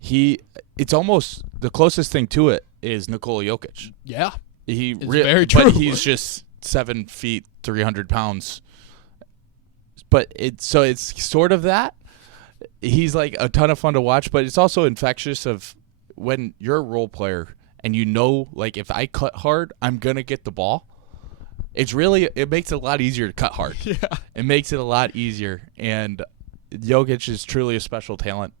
it's almost the closest thing to it is Nikola Jokic. Yeah, It's very true. But he's just 7 feet, 300 pounds. But it's sort of that. He's like a ton of fun to watch, but it's also infectious of when you're a role player and you know, like, if I cut hard, I'm going to get the ball. It makes it a lot easier to cut hard. Yeah. It makes it a lot easier. And Jokic is truly a special talent.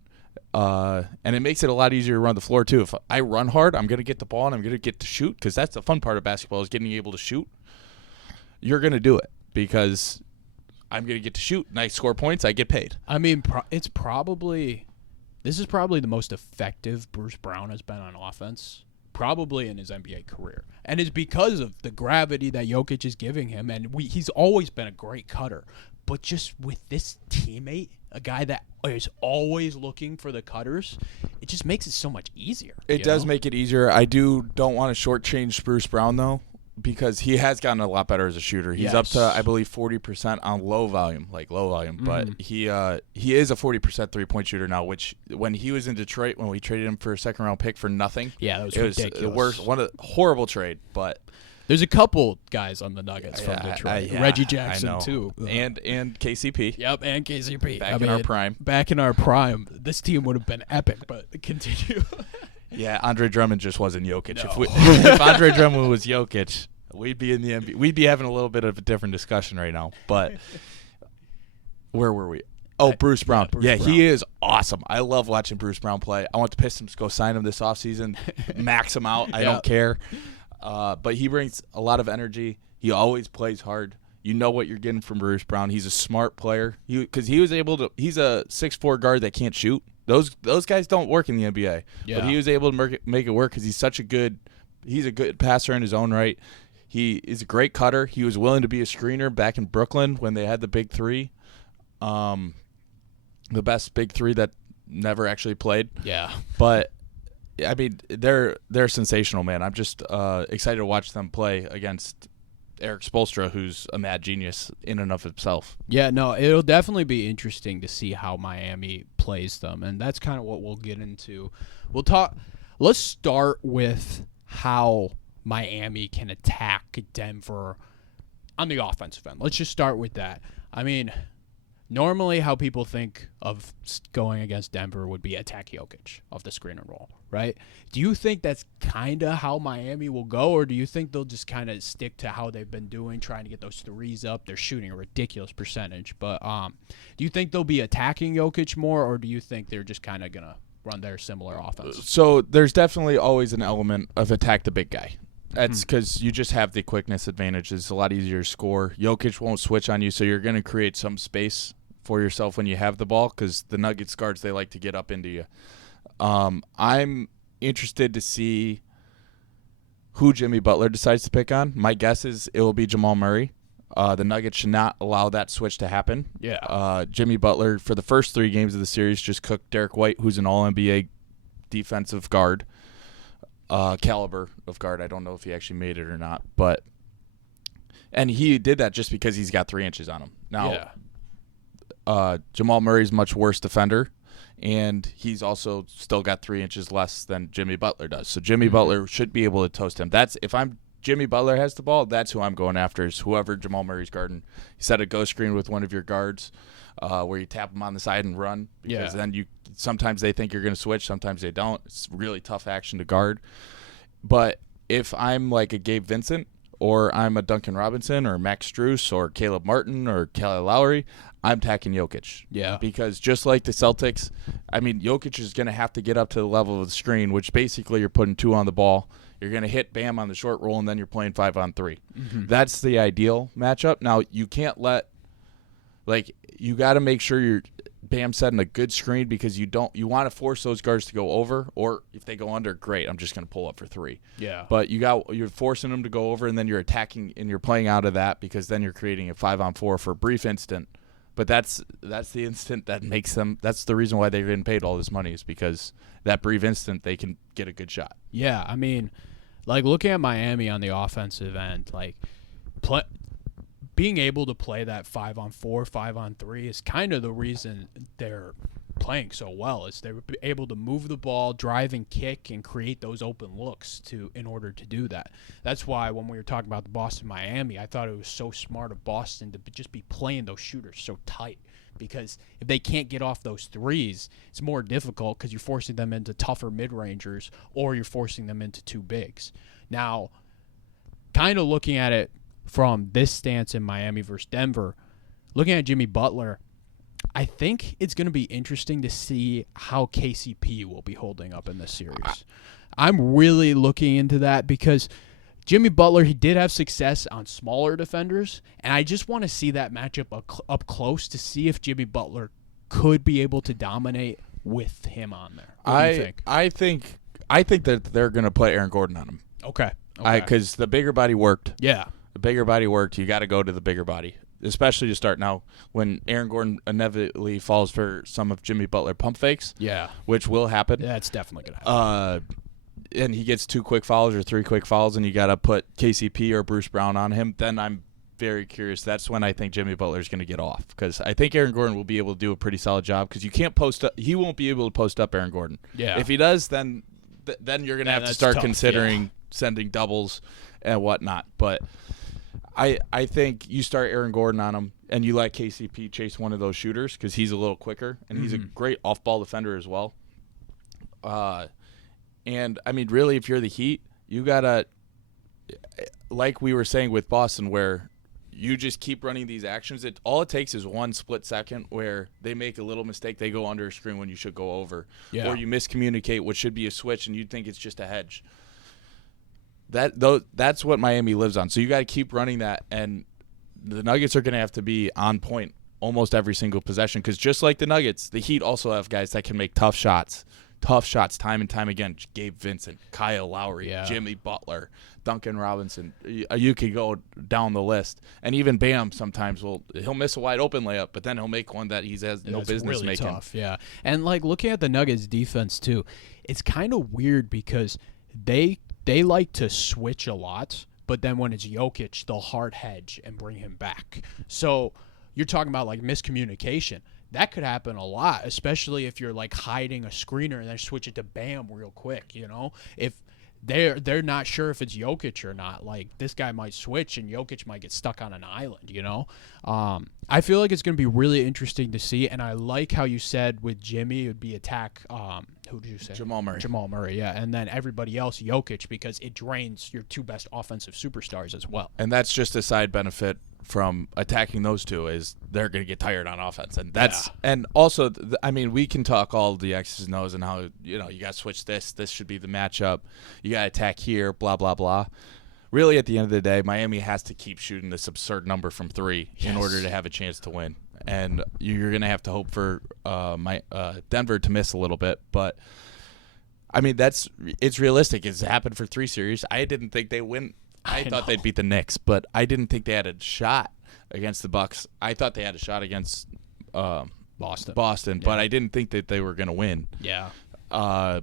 And it makes it a lot easier to run the floor, too. If I run hard, I'm going to get the ball and I'm going to get to shoot, because that's the fun part of basketball is getting able to shoot. You're going to do it because I'm going to get to shoot, and I score points, I get paid. I mean, this is probably the most effective Bruce Brown has been on offense, probably in his NBA career. And it's because of the gravity that Jokic is giving him, and he's always been a great cutter. But just with this teammate, a guy that is always looking for the cutters, it just makes it so much easier. It does make it easier. I don't want to shortchange Bruce Brown, though, because he has gotten a lot better as a shooter. He's up to, I believe, 40% on low volume. But he is a 40% three-point shooter now, which when he was in Detroit, when we traded him for a second-round pick for nothing, that was ridiculous. ridiculous. The worst, horrible trade, but there's a couple guys on the Nuggets from Detroit. Reggie Jackson, too. And KCP. Yep, and KCP. Back in our prime. Back in our prime. This team would have been epic, but continue. Yeah, Andre Drummond just wasn't Jokic. No. If Andre Drummond was Jokic, we'd be in the NBA. We'd be having a little bit of a different discussion right now. But where were we? Oh, Bruce Brown. Bruce Brown. He is awesome. I love watching Bruce Brown play. I want the Pistons to go sign him this offseason, max him out. I don't care. But he brings a lot of energy. He always plays hard. You know what you're getting from Bruce Brown. He's a smart player. Because he's a 6'4" guard that can't shoot. Those guys don't work in the NBA. Yeah. But he was able to make it work because he's a good passer in his own right. He is a great cutter. He was willing to be a screener back in Brooklyn when they had the big three. The best big three that never actually played. Yeah. But I mean, they're sensational, man. I'm just excited to watch them play against Eric Spoelstra, who's a mad genius in and of himself. Yeah, no, it'll definitely be interesting to see how Miami plays them, and that's kind of what we'll get into. Let's start with how Miami can attack Denver on the offensive end. Let's just start with that. I mean, normally how people think of going against Denver would be attack Jokic off the screen and roll, right? Do you think that's kind of how Miami will go, or do you think they'll just kind of stick to how they've been doing, trying to get those threes up? They're shooting a ridiculous percentage, but do you think they'll be attacking Jokic more, or do you think they're just kind of going to run their similar offense? So there's definitely always an element of attack the big guy. That's because you just have the quickness advantage. It's a lot easier to score. Jokic won't switch on you, so you're going to create some space for yourself when you have the ball because the Nuggets guards, they like to get up into you. I'm interested to see who Jimmy Butler decides to pick on. My guess is it will be Jamal Murray. The Nuggets should not allow that switch to happen. Yeah. Jimmy Butler, for the first 3 games of the series, just cooked Derek White, who's an All-NBA defensive guard, caliber of guard. I don't know if he actually made it or not, and he did that just because he's got 3 inches on him. Now, Jamal Murray's much worse defender, and he's also still got 3 inches less than Jimmy Butler does. So Jimmy Butler should be able to toast him. If I'm Jimmy Butler has the ball, that's who I'm going after, is whoever Jamal Murray's guarding. You set a go screen with one of your guards where you tap them on the side and run, because then sometimes they think you're going to switch, sometimes they don't. It's really tough action to guard. But if I'm like a Gabe Vincent, or I'm a Duncan Robinson or Max Strus or Caleb Martin or Kelly Lowry, I'm attacking Jokic. Yeah. Because just like the Celtics, I mean, Jokic is going to have to get up to the level of the screen, which basically you're putting 2 on the ball. You're going to hit Bam on the short roll, and then you're playing 5-on-3. That's the ideal matchup. Now, you can't you got to make sure you're Bam setting a good screen, because you want to force those guards to go over, or if they go under, great, I'm just going to pull up for 3. Yeah. But you're forcing them to go over, and then you're attacking and you're playing out of that, because then you're creating a 5-on-4 for a brief instant. But that's the instant that makes them. That's the reason why they're getting paid all this money, is because that brief instant they can get a good shot. Yeah, I mean, like looking at Miami on the offensive end, like being able to play that 5-on-4, 5-on-3 is kind of the reason they're playing so well, is they're able to move the ball, drive and kick, and create those open looks in order to do that. That's why when we were talking about the Boston-Miami, I thought it was so smart of Boston to just be playing those shooters so tight, because if they can't get off those threes, it's more difficult because you're forcing them into tougher mid-rangers, or you're forcing them into 2 bigs. Now, kind of looking at it from this stance in Miami versus Denver, looking at Jimmy Butler, I think it's going to be interesting to see how KCP will be holding up in this series. I'm really looking into that, because Jimmy Butler, he did have success on smaller defenders, and I just want to see that matchup up close to see if Jimmy Butler could be able to dominate with him on there. What do you think? I think that they're going to put Aaron Gordon on him. Okay. Because the bigger body worked. Yeah. The bigger body worked. You got to go to the bigger body, especially to start now when Aaron Gordon inevitably falls for some of Jimmy Butler pump fakes. Yeah. Which will happen. Yeah, it's definitely going to happen. And he gets 2 quick fouls or 3 quick fouls, and you got to put KCP or Bruce Brown on him. Then I'm very curious. That's when I think Jimmy Butler is going to get off, because I think Aaron Gordon will be able to do a pretty solid job, because you can't post up. He won't be able to post up Aaron Gordon. Yeah. If he does, then you're going to have to start considering sending doubles and whatnot. But I think you start Aaron Gordon on him, and you let KCP chase one of those shooters, because he's a little quicker, and he's a great off-ball defender as well. And, I mean, really, if you're the Heat, you got to, like we were saying with Boston, where you just keep running these actions. All it takes is 1 split second where they make a little mistake. They go under a screen when you should go over. Yeah. Or you miscommunicate what should be a switch, and you think it's just a hedge. That's what Miami lives on. So you got to keep running that, and the Nuggets are going to have to be on point almost every single possession. Because just like the Nuggets, the Heat also have guys that can make tough shots time and time again. Gabe Vincent, Kyle Lowry, Jimmy Butler, Duncan Robinson. You could go down the list. And even Bam sometimes he'll miss a wide open layup, but then he'll make one that he has no business really making. Tough, yeah. And like looking at the Nuggets defense too, it's kind of weird because they like to switch a lot, but then when it's Jokic, they'll hard hedge and bring him back. So you're talking about like miscommunication. That could happen a lot, especially if you're like hiding a screener and then switch it to Bam real quick, you know? If they're not sure if it's Jokic or not, like this guy might switch and Jokic might get stuck on an island, you know? I feel like it's going to be really interesting to see, and I like how you said with Jimmy it would be attack, who did you say? Jamal Murray, yeah, and then everybody else Jokic because it drains your two best offensive superstars as well. And that's just a side benefit from attacking those two is they're going to get tired on offense. And and also, I mean, we can talk all the X's and O's and how, you got to switch this should be the matchup. You got to attack here, blah, blah, blah. Really, at the end of the day, Miami has to keep shooting this absurd number from three in order to have a chance to win. And you're going to have to hope for Denver to miss a little bit. But, I mean, it's realistic. It's happened for 3 series. I didn't think they win. I thought they'd beat the Knicks, but I didn't think they had a shot against the Bucks. I thought they had a shot against Boston, but I didn't think that they were going to win. Yeah. So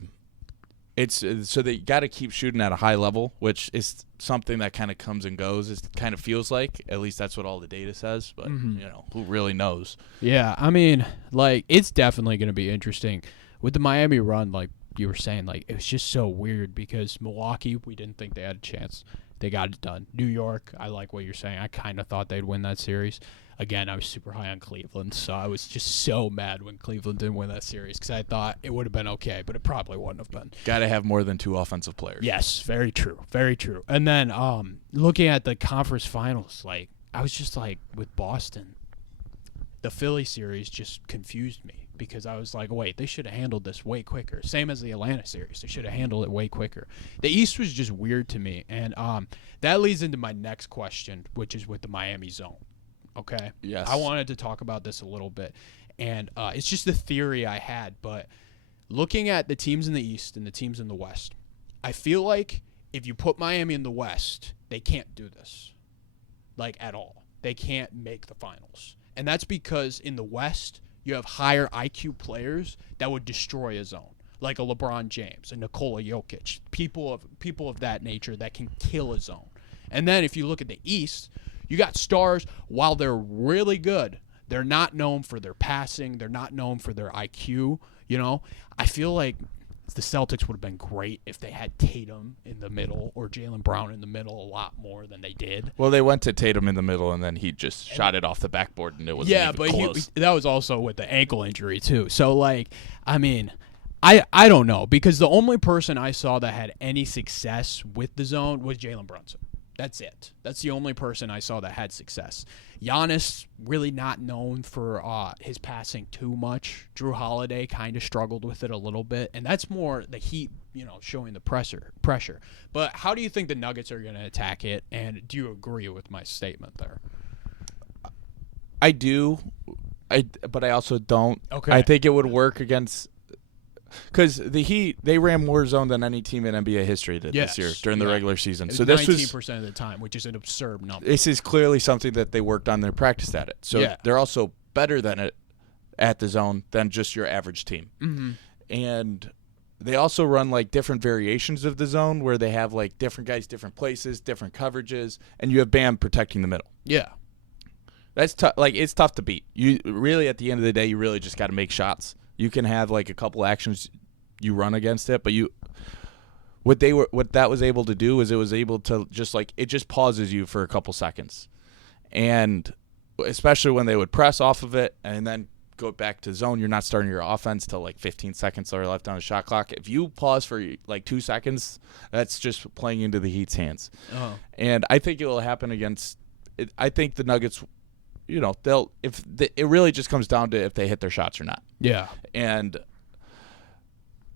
they got to keep shooting at a high level, which is something that kind of comes and goes. It kind of feels like, at least that's what all the data says, but who really knows? Yeah, I mean, like it's definitely going to be interesting with the Miami run. Like you were saying, like it was just so weird because Milwaukee, we didn't think they had a chance. They got it done. New York, I like what you're saying. I kind of thought they'd win that series. Again, I was super high on Cleveland, so I was just so mad when Cleveland didn't win that series because I thought it would have been okay, but it probably wouldn't have been. Got to have more than 2 offensive players. Yes, very true. Very true. And then looking at the conference finals, like I was just like with Boston, the Philly series just confused me because I was like, wait, they should have handled this way quicker. Same as the Atlanta series. They should have handled it way quicker. The East was just weird to me. And that leads into my next question, which is with the Miami zone. Okay? Yes. I wanted to talk about this a little bit. And it's just a theory I had. But looking at the teams in the East and the teams in the West, I feel like if you put Miami in the West, they can't do this. Like, at all. They can't make the finals. And that's because in the West, you have higher IQ players that would destroy a zone, like a LeBron James, a Nikola Jokic, people of that nature that can kill a zone. And then if you look at the East, you got stars, while they're really good, they're not known for their passing, they're not known for their IQ, I feel like the Celtics would have been great if they had Tatum in the middle or Jaylen Brown in the middle a lot more than they did. Well, they went to Tatum in the middle, and then he just shot it off the backboard, and it wasn't even close. That was also with the ankle injury, too. So, like, I mean, I don't know, because the only person I saw that had any success with the zone was Jalen Brunson. That's it. That's the only person I saw that had success. Giannis, really not known for his passing too much. Drew Holiday kind of struggled with it a little bit, and that's more the Heat, showing the pressure. But how do you think the Nuggets are going to attack it, and do you agree with my statement there? I do, but I also don't. Okay. I think it would work against – because the Heat, they ran more zone than any team in NBA history did this year during the regular season. So this was 19% of the time, which is an absurd number. This is clearly something that they worked on. Their practice at it. So they're also better than it at the zone than just your average team. Mm-hmm. And they also run like different variations of the zone where they have like different guys, different places, different coverages, and you have Bam protecting the middle. Yeah. That's tough. Like, it's tough to beat. You really, at the end of the day, you really just got to make shots. You can have like a couple actions you run against it, but what that was able to do is it was able to just like it just pauses you for a couple seconds, and especially when they would press off of it and then go back to zone, you're not starting your offense till like 15 seconds are left on the shot clock. If you pause for like 2 seconds, that's just playing into the Heat's hands. Uh-huh. And I think it will happen against. I think the Nuggets. It really just comes down to if they hit their shots or not. Yeah. And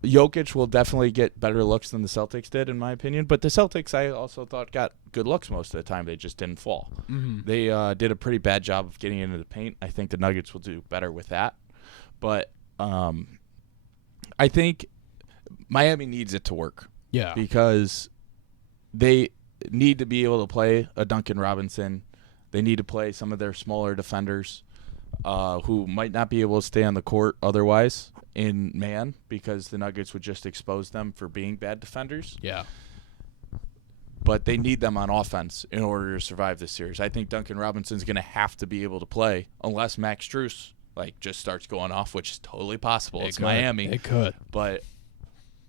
Jokic will definitely get better looks than the Celtics did, in my opinion. But the Celtics, I also thought, got good looks most of the time. They just didn't fall. Mm-hmm. They did a pretty bad job of getting into the paint. I think the Nuggets will do better with that. But I think Miami needs it to work. Yeah. Because they need to be able to play a Duncan Robinson. They need to play some of their smaller defenders who might not be able to stay on the court otherwise in man because the Nuggets would just expose them for being bad defenders. Yeah. But they need them on offense in order to survive this series. I think Duncan Robinson's going to have to be able to play unless Max Strus just starts going off, which is totally possible. It's Miami. It could. But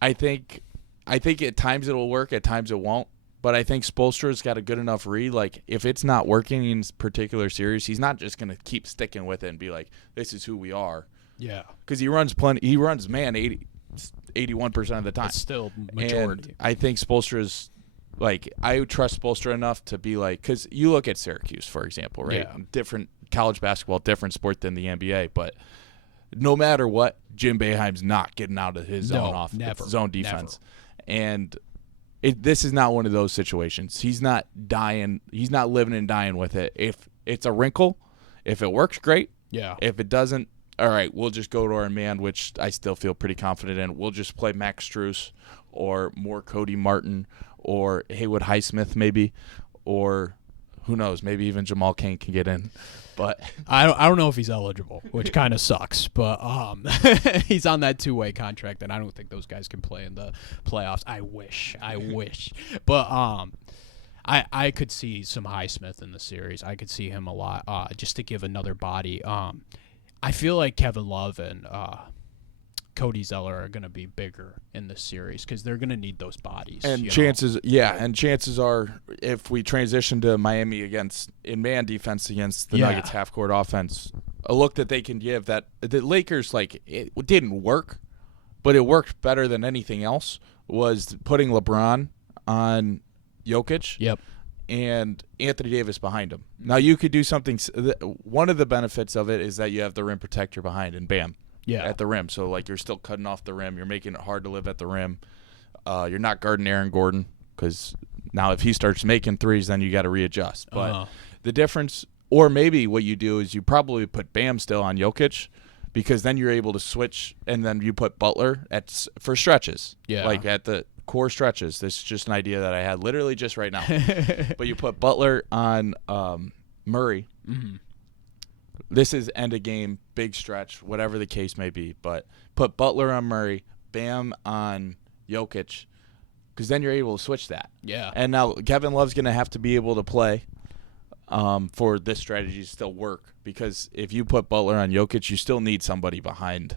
I think at times it'll work, at times it won't. But I think Spoelstra's got a good enough read. If it's not working in this particular series, he's not just going to keep sticking with it and be like, this is who we are. Yeah. Because he runs man 81% of the time. It's still majority. And I think Spoelstra's I trust Spoelstra enough to be because you look at Syracuse, for example, right? Yeah. Different college basketball, different sport than the NBA. But no matter what, Jim Boeheim's not getting out of his zone defense. Never. And this is not one of those situations. He's not dying. He's not living and dying with it. If it's a wrinkle, if it works, great. Yeah. If it doesn't, all right, we'll just go to our man, which I still feel pretty confident in. We'll just play Max Strus or more Cody Martin or Haywood Highsmith maybe, or who knows, maybe even Jamal Cain can get in. But I don't know if he's eligible, which kind of sucks. But he's on that two-way contract, and I don't think those guys can play in the playoffs. I wish. But I could see some Highsmith in the series. I could see him a lot, just to give another body. I feel like Kevin Love and Cody Zeller are going to be bigger in this series because they're going to need those bodies. And chances are, if we transition to Miami in man defense against the Nuggets half-court offense, a look that they can give that the Lakers, it didn't work, but it worked better than anything else, was putting LeBron on Jokic. Yep. And Anthony Davis behind him. Now, you could do something. One of the benefits of it is that you have the rim protector behind, and bam. Yeah. At the rim. So, you're still cutting off the rim. You're making it hard to live at the rim. You're not guarding Aaron Gordon because now if he starts making threes, then you got to readjust. But the difference, or maybe what you do is you probably put Bam still on Jokic because then you're able to switch, and then you put Butler for stretches. Yeah. At the core stretches. This is just an idea that I had literally just right now. But you put Butler on Murray. Mm-hmm. This is end of game, big stretch, whatever the case may be. But put Butler on Murray, Bam on Jokic, because then you're able to switch that. Yeah. And now Kevin Love's going to have to be able to play for this strategy to still work. Because if you put Butler on Jokic, you still need somebody behind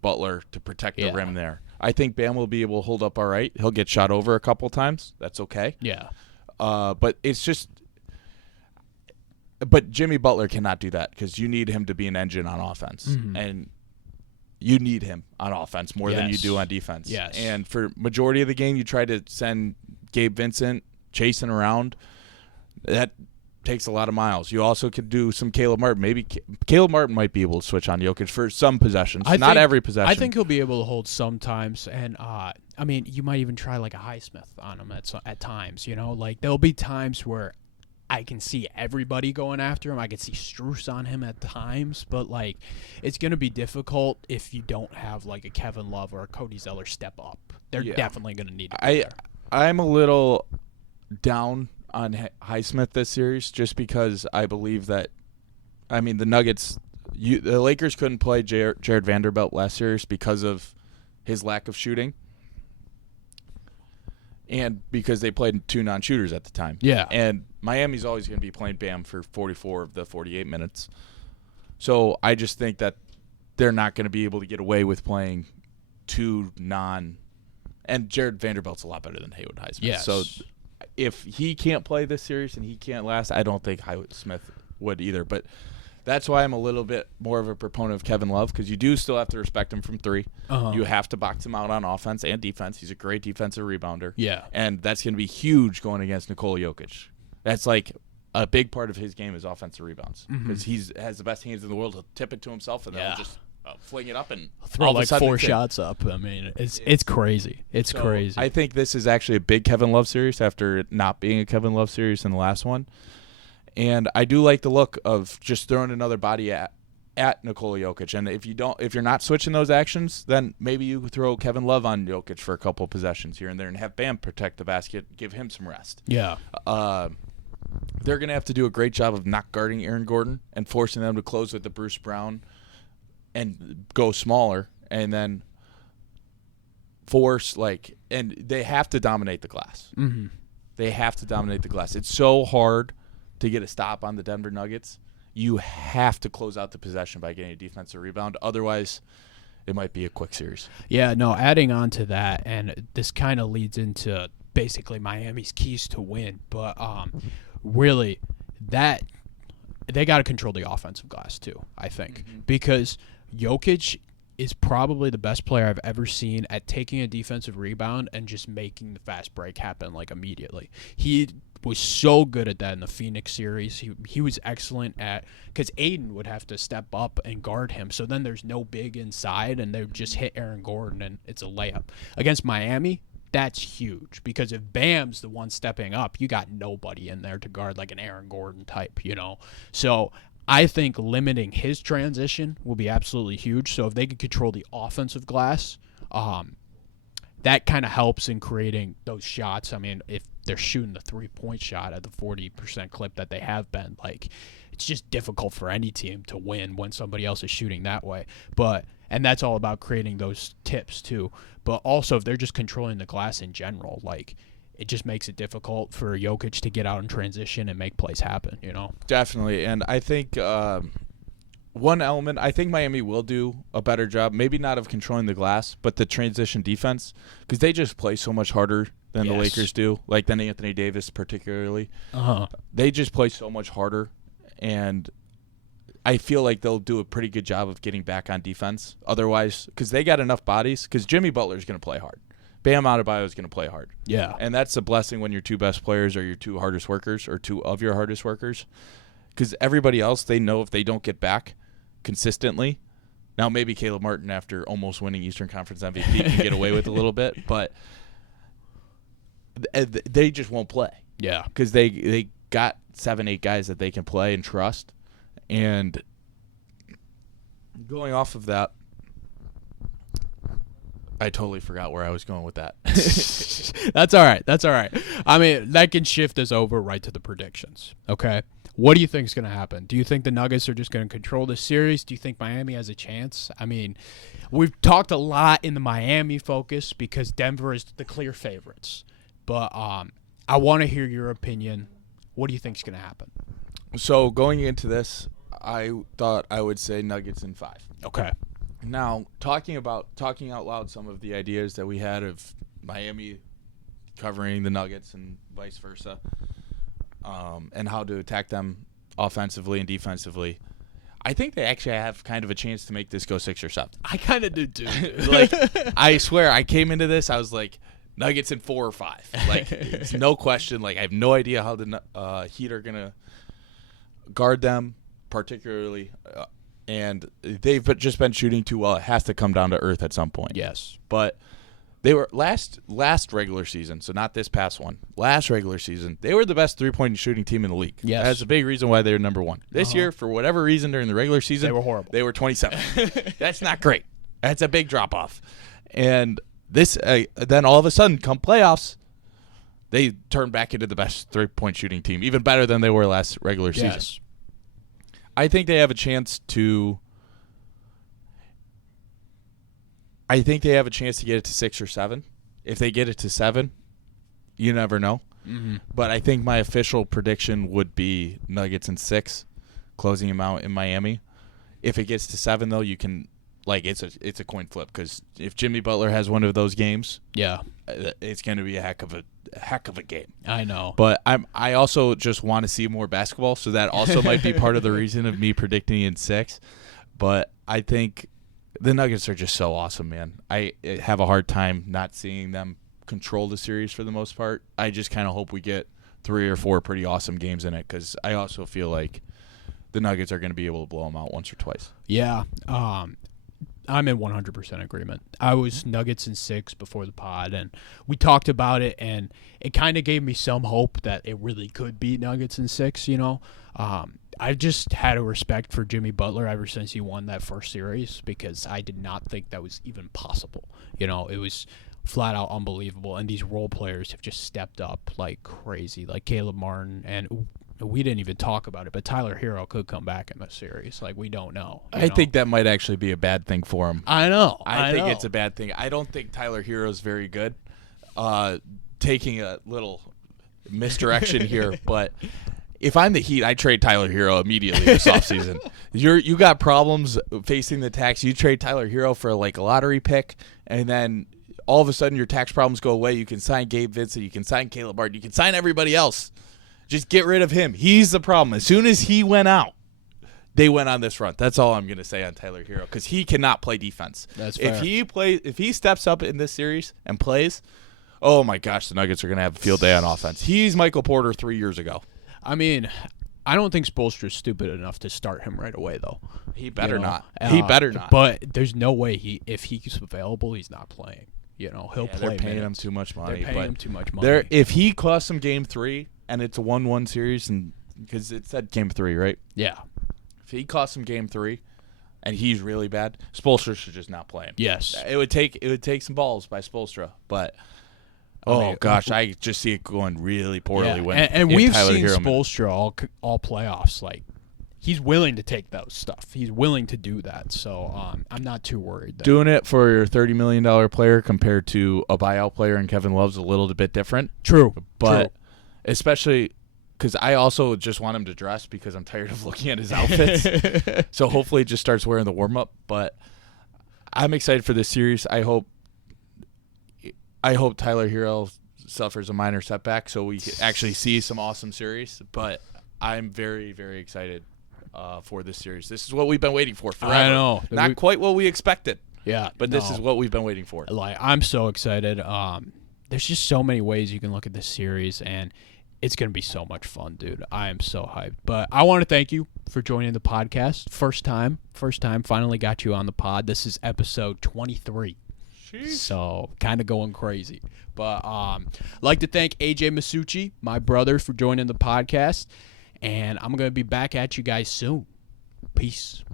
Butler to protect the rim there. I think Bam will be able to hold up all right. He'll get shot over a couple times. That's okay. Yeah. But it's just – but Jimmy Butler cannot do that because you need him to be an engine on offense. Mm-hmm. And you need him on offense more than you do on defense. Yes. And for majority of the game, you try to send Gabe Vincent chasing around. That takes a lot of miles. You also could do some Caleb Martin. Maybe Caleb Martin might be able to switch on Jokic for some possessions. Not every possession. I think he'll be able to hold sometimes. And, you might even try a Highsmith on him at times. There'll be times where I can see everybody going after him. I can see Strus on him at times, but it's going to be difficult if you don't have a Kevin Love or a Cody Zeller step up. They're definitely going to need to be there. I'm a little down on Highsmith this series just because I believe that the Nuggets, the Lakers couldn't play Jared Vanderbilt last series because of his lack of shooting. And because they played 2 non-shooters at the time. Yeah. And Miami's always going to be playing Bam for 44 of the 48 minutes. So I just think that they're not going to be able to get away with playing 2 non – and Jared Vanderbilt's a lot better than Haywood Highsmith. Yes. So if he can't play this series and he can't last, I don't think Haywood Smith would either. But that's why I'm a little bit more of a proponent of Kevin Love because you do still have to respect him from 3. You have to box him out on offense and defense. He's a great defensive rebounder. Yeah. And that's going to be huge going against Nikola Jokic. That's a big part of his game is offensive rebounds because he has the best hands in the world. He'll tip it to himself and then he'll just fling it up and throw all of a like sudden 4 it's in. shots up. I mean, it's crazy. It's So, crazy. I think this is actually a big Kevin Love series after it not being a Kevin Love series in the last one. And I do like the look of just throwing another body at Nikola Jokic. And if you're not switching those actions, then maybe you throw Kevin Love on Jokic for a couple possessions here and there and have Bam protect the basket, give him some rest. Yeah. They're going to have to do a great job of not guarding Aaron Gordon and forcing them to close with the Bruce Brown and go smaller, and then force and they have to dominate the glass. Mm-hmm. They have to dominate the glass. It's so hard to get a stop on the Denver Nuggets. You have to close out the possession by getting a defensive rebound. Otherwise, it might be a quick series. Yeah, no, adding on to that, and this kind of leads into basically Miami's keys to win, but really that they got to control the offensive glass too, I think, because Jokic is probably the best player I've ever seen at taking a defensive rebound and just making the fast break happen immediately. He was so good at that in the Phoenix series. He was excellent at, because Aiden would have to step up and guard him, so then there's no big inside and they would just hit Aaron Gordon and it's a layup. Against Miami, that's huge, because if Bam's the one stepping up, you got nobody in there to guard like an Aaron Gordon type, So I think limiting his transition will be absolutely huge. So if they can control the offensive glass, that kind of helps in creating those shots. I mean, if they're shooting the 3-point shot at the 40% clip that they have been, it's just difficult for any team to win when somebody else is shooting that way. And that's all about creating those tips too. But also, if they're just controlling the glass in general, it just makes it difficult for Jokic to get out in transition and make plays happen, Definitely. And I think one element, I think Miami will do a better job, maybe not of controlling the glass, but the transition defense, because they just play so much harder than the Lakers do, than Anthony Davis particularly. They just play so much harder, and I feel like they'll do a pretty good job of getting back on defense. Otherwise, because they got enough bodies, because Jimmy Butler's going to play hard. Bam Adebayo is going to play hard. Yeah. And that's a blessing when your two best players are your two hardest workers or two of your hardest workers. Because everybody else, they know if they don't get back consistently. Now, maybe Caleb Martin, after almost winning Eastern Conference MVP, can get away with a little bit. But they just won't play. Yeah. Because they got 7-8 guys that they can play and trust. And going off of that, I totally forgot where I was going with that. That's all right. That's all right. I mean, that can shift us over right to the predictions. Okay. What do you think is going to happen? Do you think the Nuggets are just going to control this series? Do you think Miami has a chance? I mean, we've talked a lot in the Miami focus because Denver is the clear favorites. But I want to hear your opinion. What do you think is going to happen? So going into this, I thought I would say Nuggets in 5. Okay. Now, talking out loud some of the ideas that we had of Miami covering the Nuggets and vice versa, and how to attack them offensively and defensively, I think they actually have kind of a chance to make this go 6 or 7. I kind of do too. I swear, I came into this, I was like, Nuggets in 4 or 5. It's no question. I have no idea how the Heat are going to guard them, particularly. And they've just been shooting too well. It has to come down to earth at some point. Yes. But they were last regular season, so not this past one. Last regular season, they were the best 3-point shooting team in the league. Yes. That's a big reason why they're number 1. This year, for whatever reason during the regular season, They were horrible. They were 27. That's not great. That's a big drop-off. And this then all of a sudden, come playoffs, they turned back into the best 3-point shooting team, even better than they were last regular season. Yes. I think they have a chance to. I think they have a chance to get it to 6 or 7. If they get it to 7, you never know. Mm-hmm. But I think my official prediction would be Nuggets in 6, closing them out in Miami. If it gets to 7, though, you can it's a coin flip, because if Jimmy Butler has one of those games, Yeah. it's going to be a heck of a game. I know. But I also just want to see more basketball, so that also might be part of the reason of me predicting in 6. But I think the Nuggets are just so awesome, man. I have a hard time not seeing them control the series for the most part. I just kind of hope we get 3 or 4 pretty awesome games in it, because I also feel like the Nuggets are going to be able to blow them out once or twice. Yeah. I'm in 100% agreement. I was Nuggets in 6 before the pod, and we talked about it, and it kind of gave me some hope that it really could be Nuggets in 6, you know. I've just had a respect for Jimmy Butler ever since he won that first series because I did not think that was even possible. You know, it was flat out unbelievable, and these role players have just stepped up like crazy, like Caleb Martin, and we didn't even talk about it, but Tyler Hero could come back in this series. Like, we don't know. I think that might actually be a bad thing for him. I know. I think it's a bad thing. I don't think Tyler Hero is very good. Taking a little misdirection here, but if I'm the Heat, I trade Tyler Hero immediately this offseason. You got problems facing the tax. You trade Tyler Hero for like a lottery pick, and then all of a sudden your tax problems go away. You can sign Gabe Vincent. You can sign Caleb Martin. You can sign everybody else. Just get rid of him. He's the problem. As soon as he went out, they went on this run. That's all I'm going to say on Tyler Hero because he cannot play defense. That's fair. If he steps up in this series and plays, oh my gosh, the Nuggets are going to have a field day on offense. He's Michael Porter 3 years ago. I mean, I don't think Spoelstra's stupid enough to start him right away, though. He better not. He better not. But there's no way if he's available, he's not playing. You know, he'll play. They're paying minutes. him too much money. They're paying him too much money. If he costs him Game 3 and it's a 1-1 series, and because it said Game 3, right? Yeah. If he costs him Game 3 and he's really bad, Spoelstra should just not play him. Yes. It would take some balls by Spoelstra, but I just see it going really poorly and we've seen Spoelstra all playoffs. Like, he's willing to take those stuff. He's willing to do that. So I'm not too worried. Doing it for your $30 million player compared to a buyout player and Kevin Love's a little bit different. True. But especially because I also just want him to dress because I'm tired of looking at his outfits. So hopefully it just starts wearing the warm-up. But I'm excited for this series. I hope Tyler Hero suffers a minor setback so we actually see some awesome series. But I'm very, very excited for this series. This is what we've been waiting for forever. I know. Not quite what we expected. Yeah. But this is what we've been waiting for. Like, I'm so excited. There's just so many ways you can look at this series, and it's going to be so much fun, dude. I am so hyped. But I want to thank you for joining the podcast. First time, finally got you on the pod. This is episode 23. Jeez. So kind of going crazy. But I'd like to thank AJ Massucci, my brother, for joining the podcast. And I'm going to be back at you guys soon. Peace.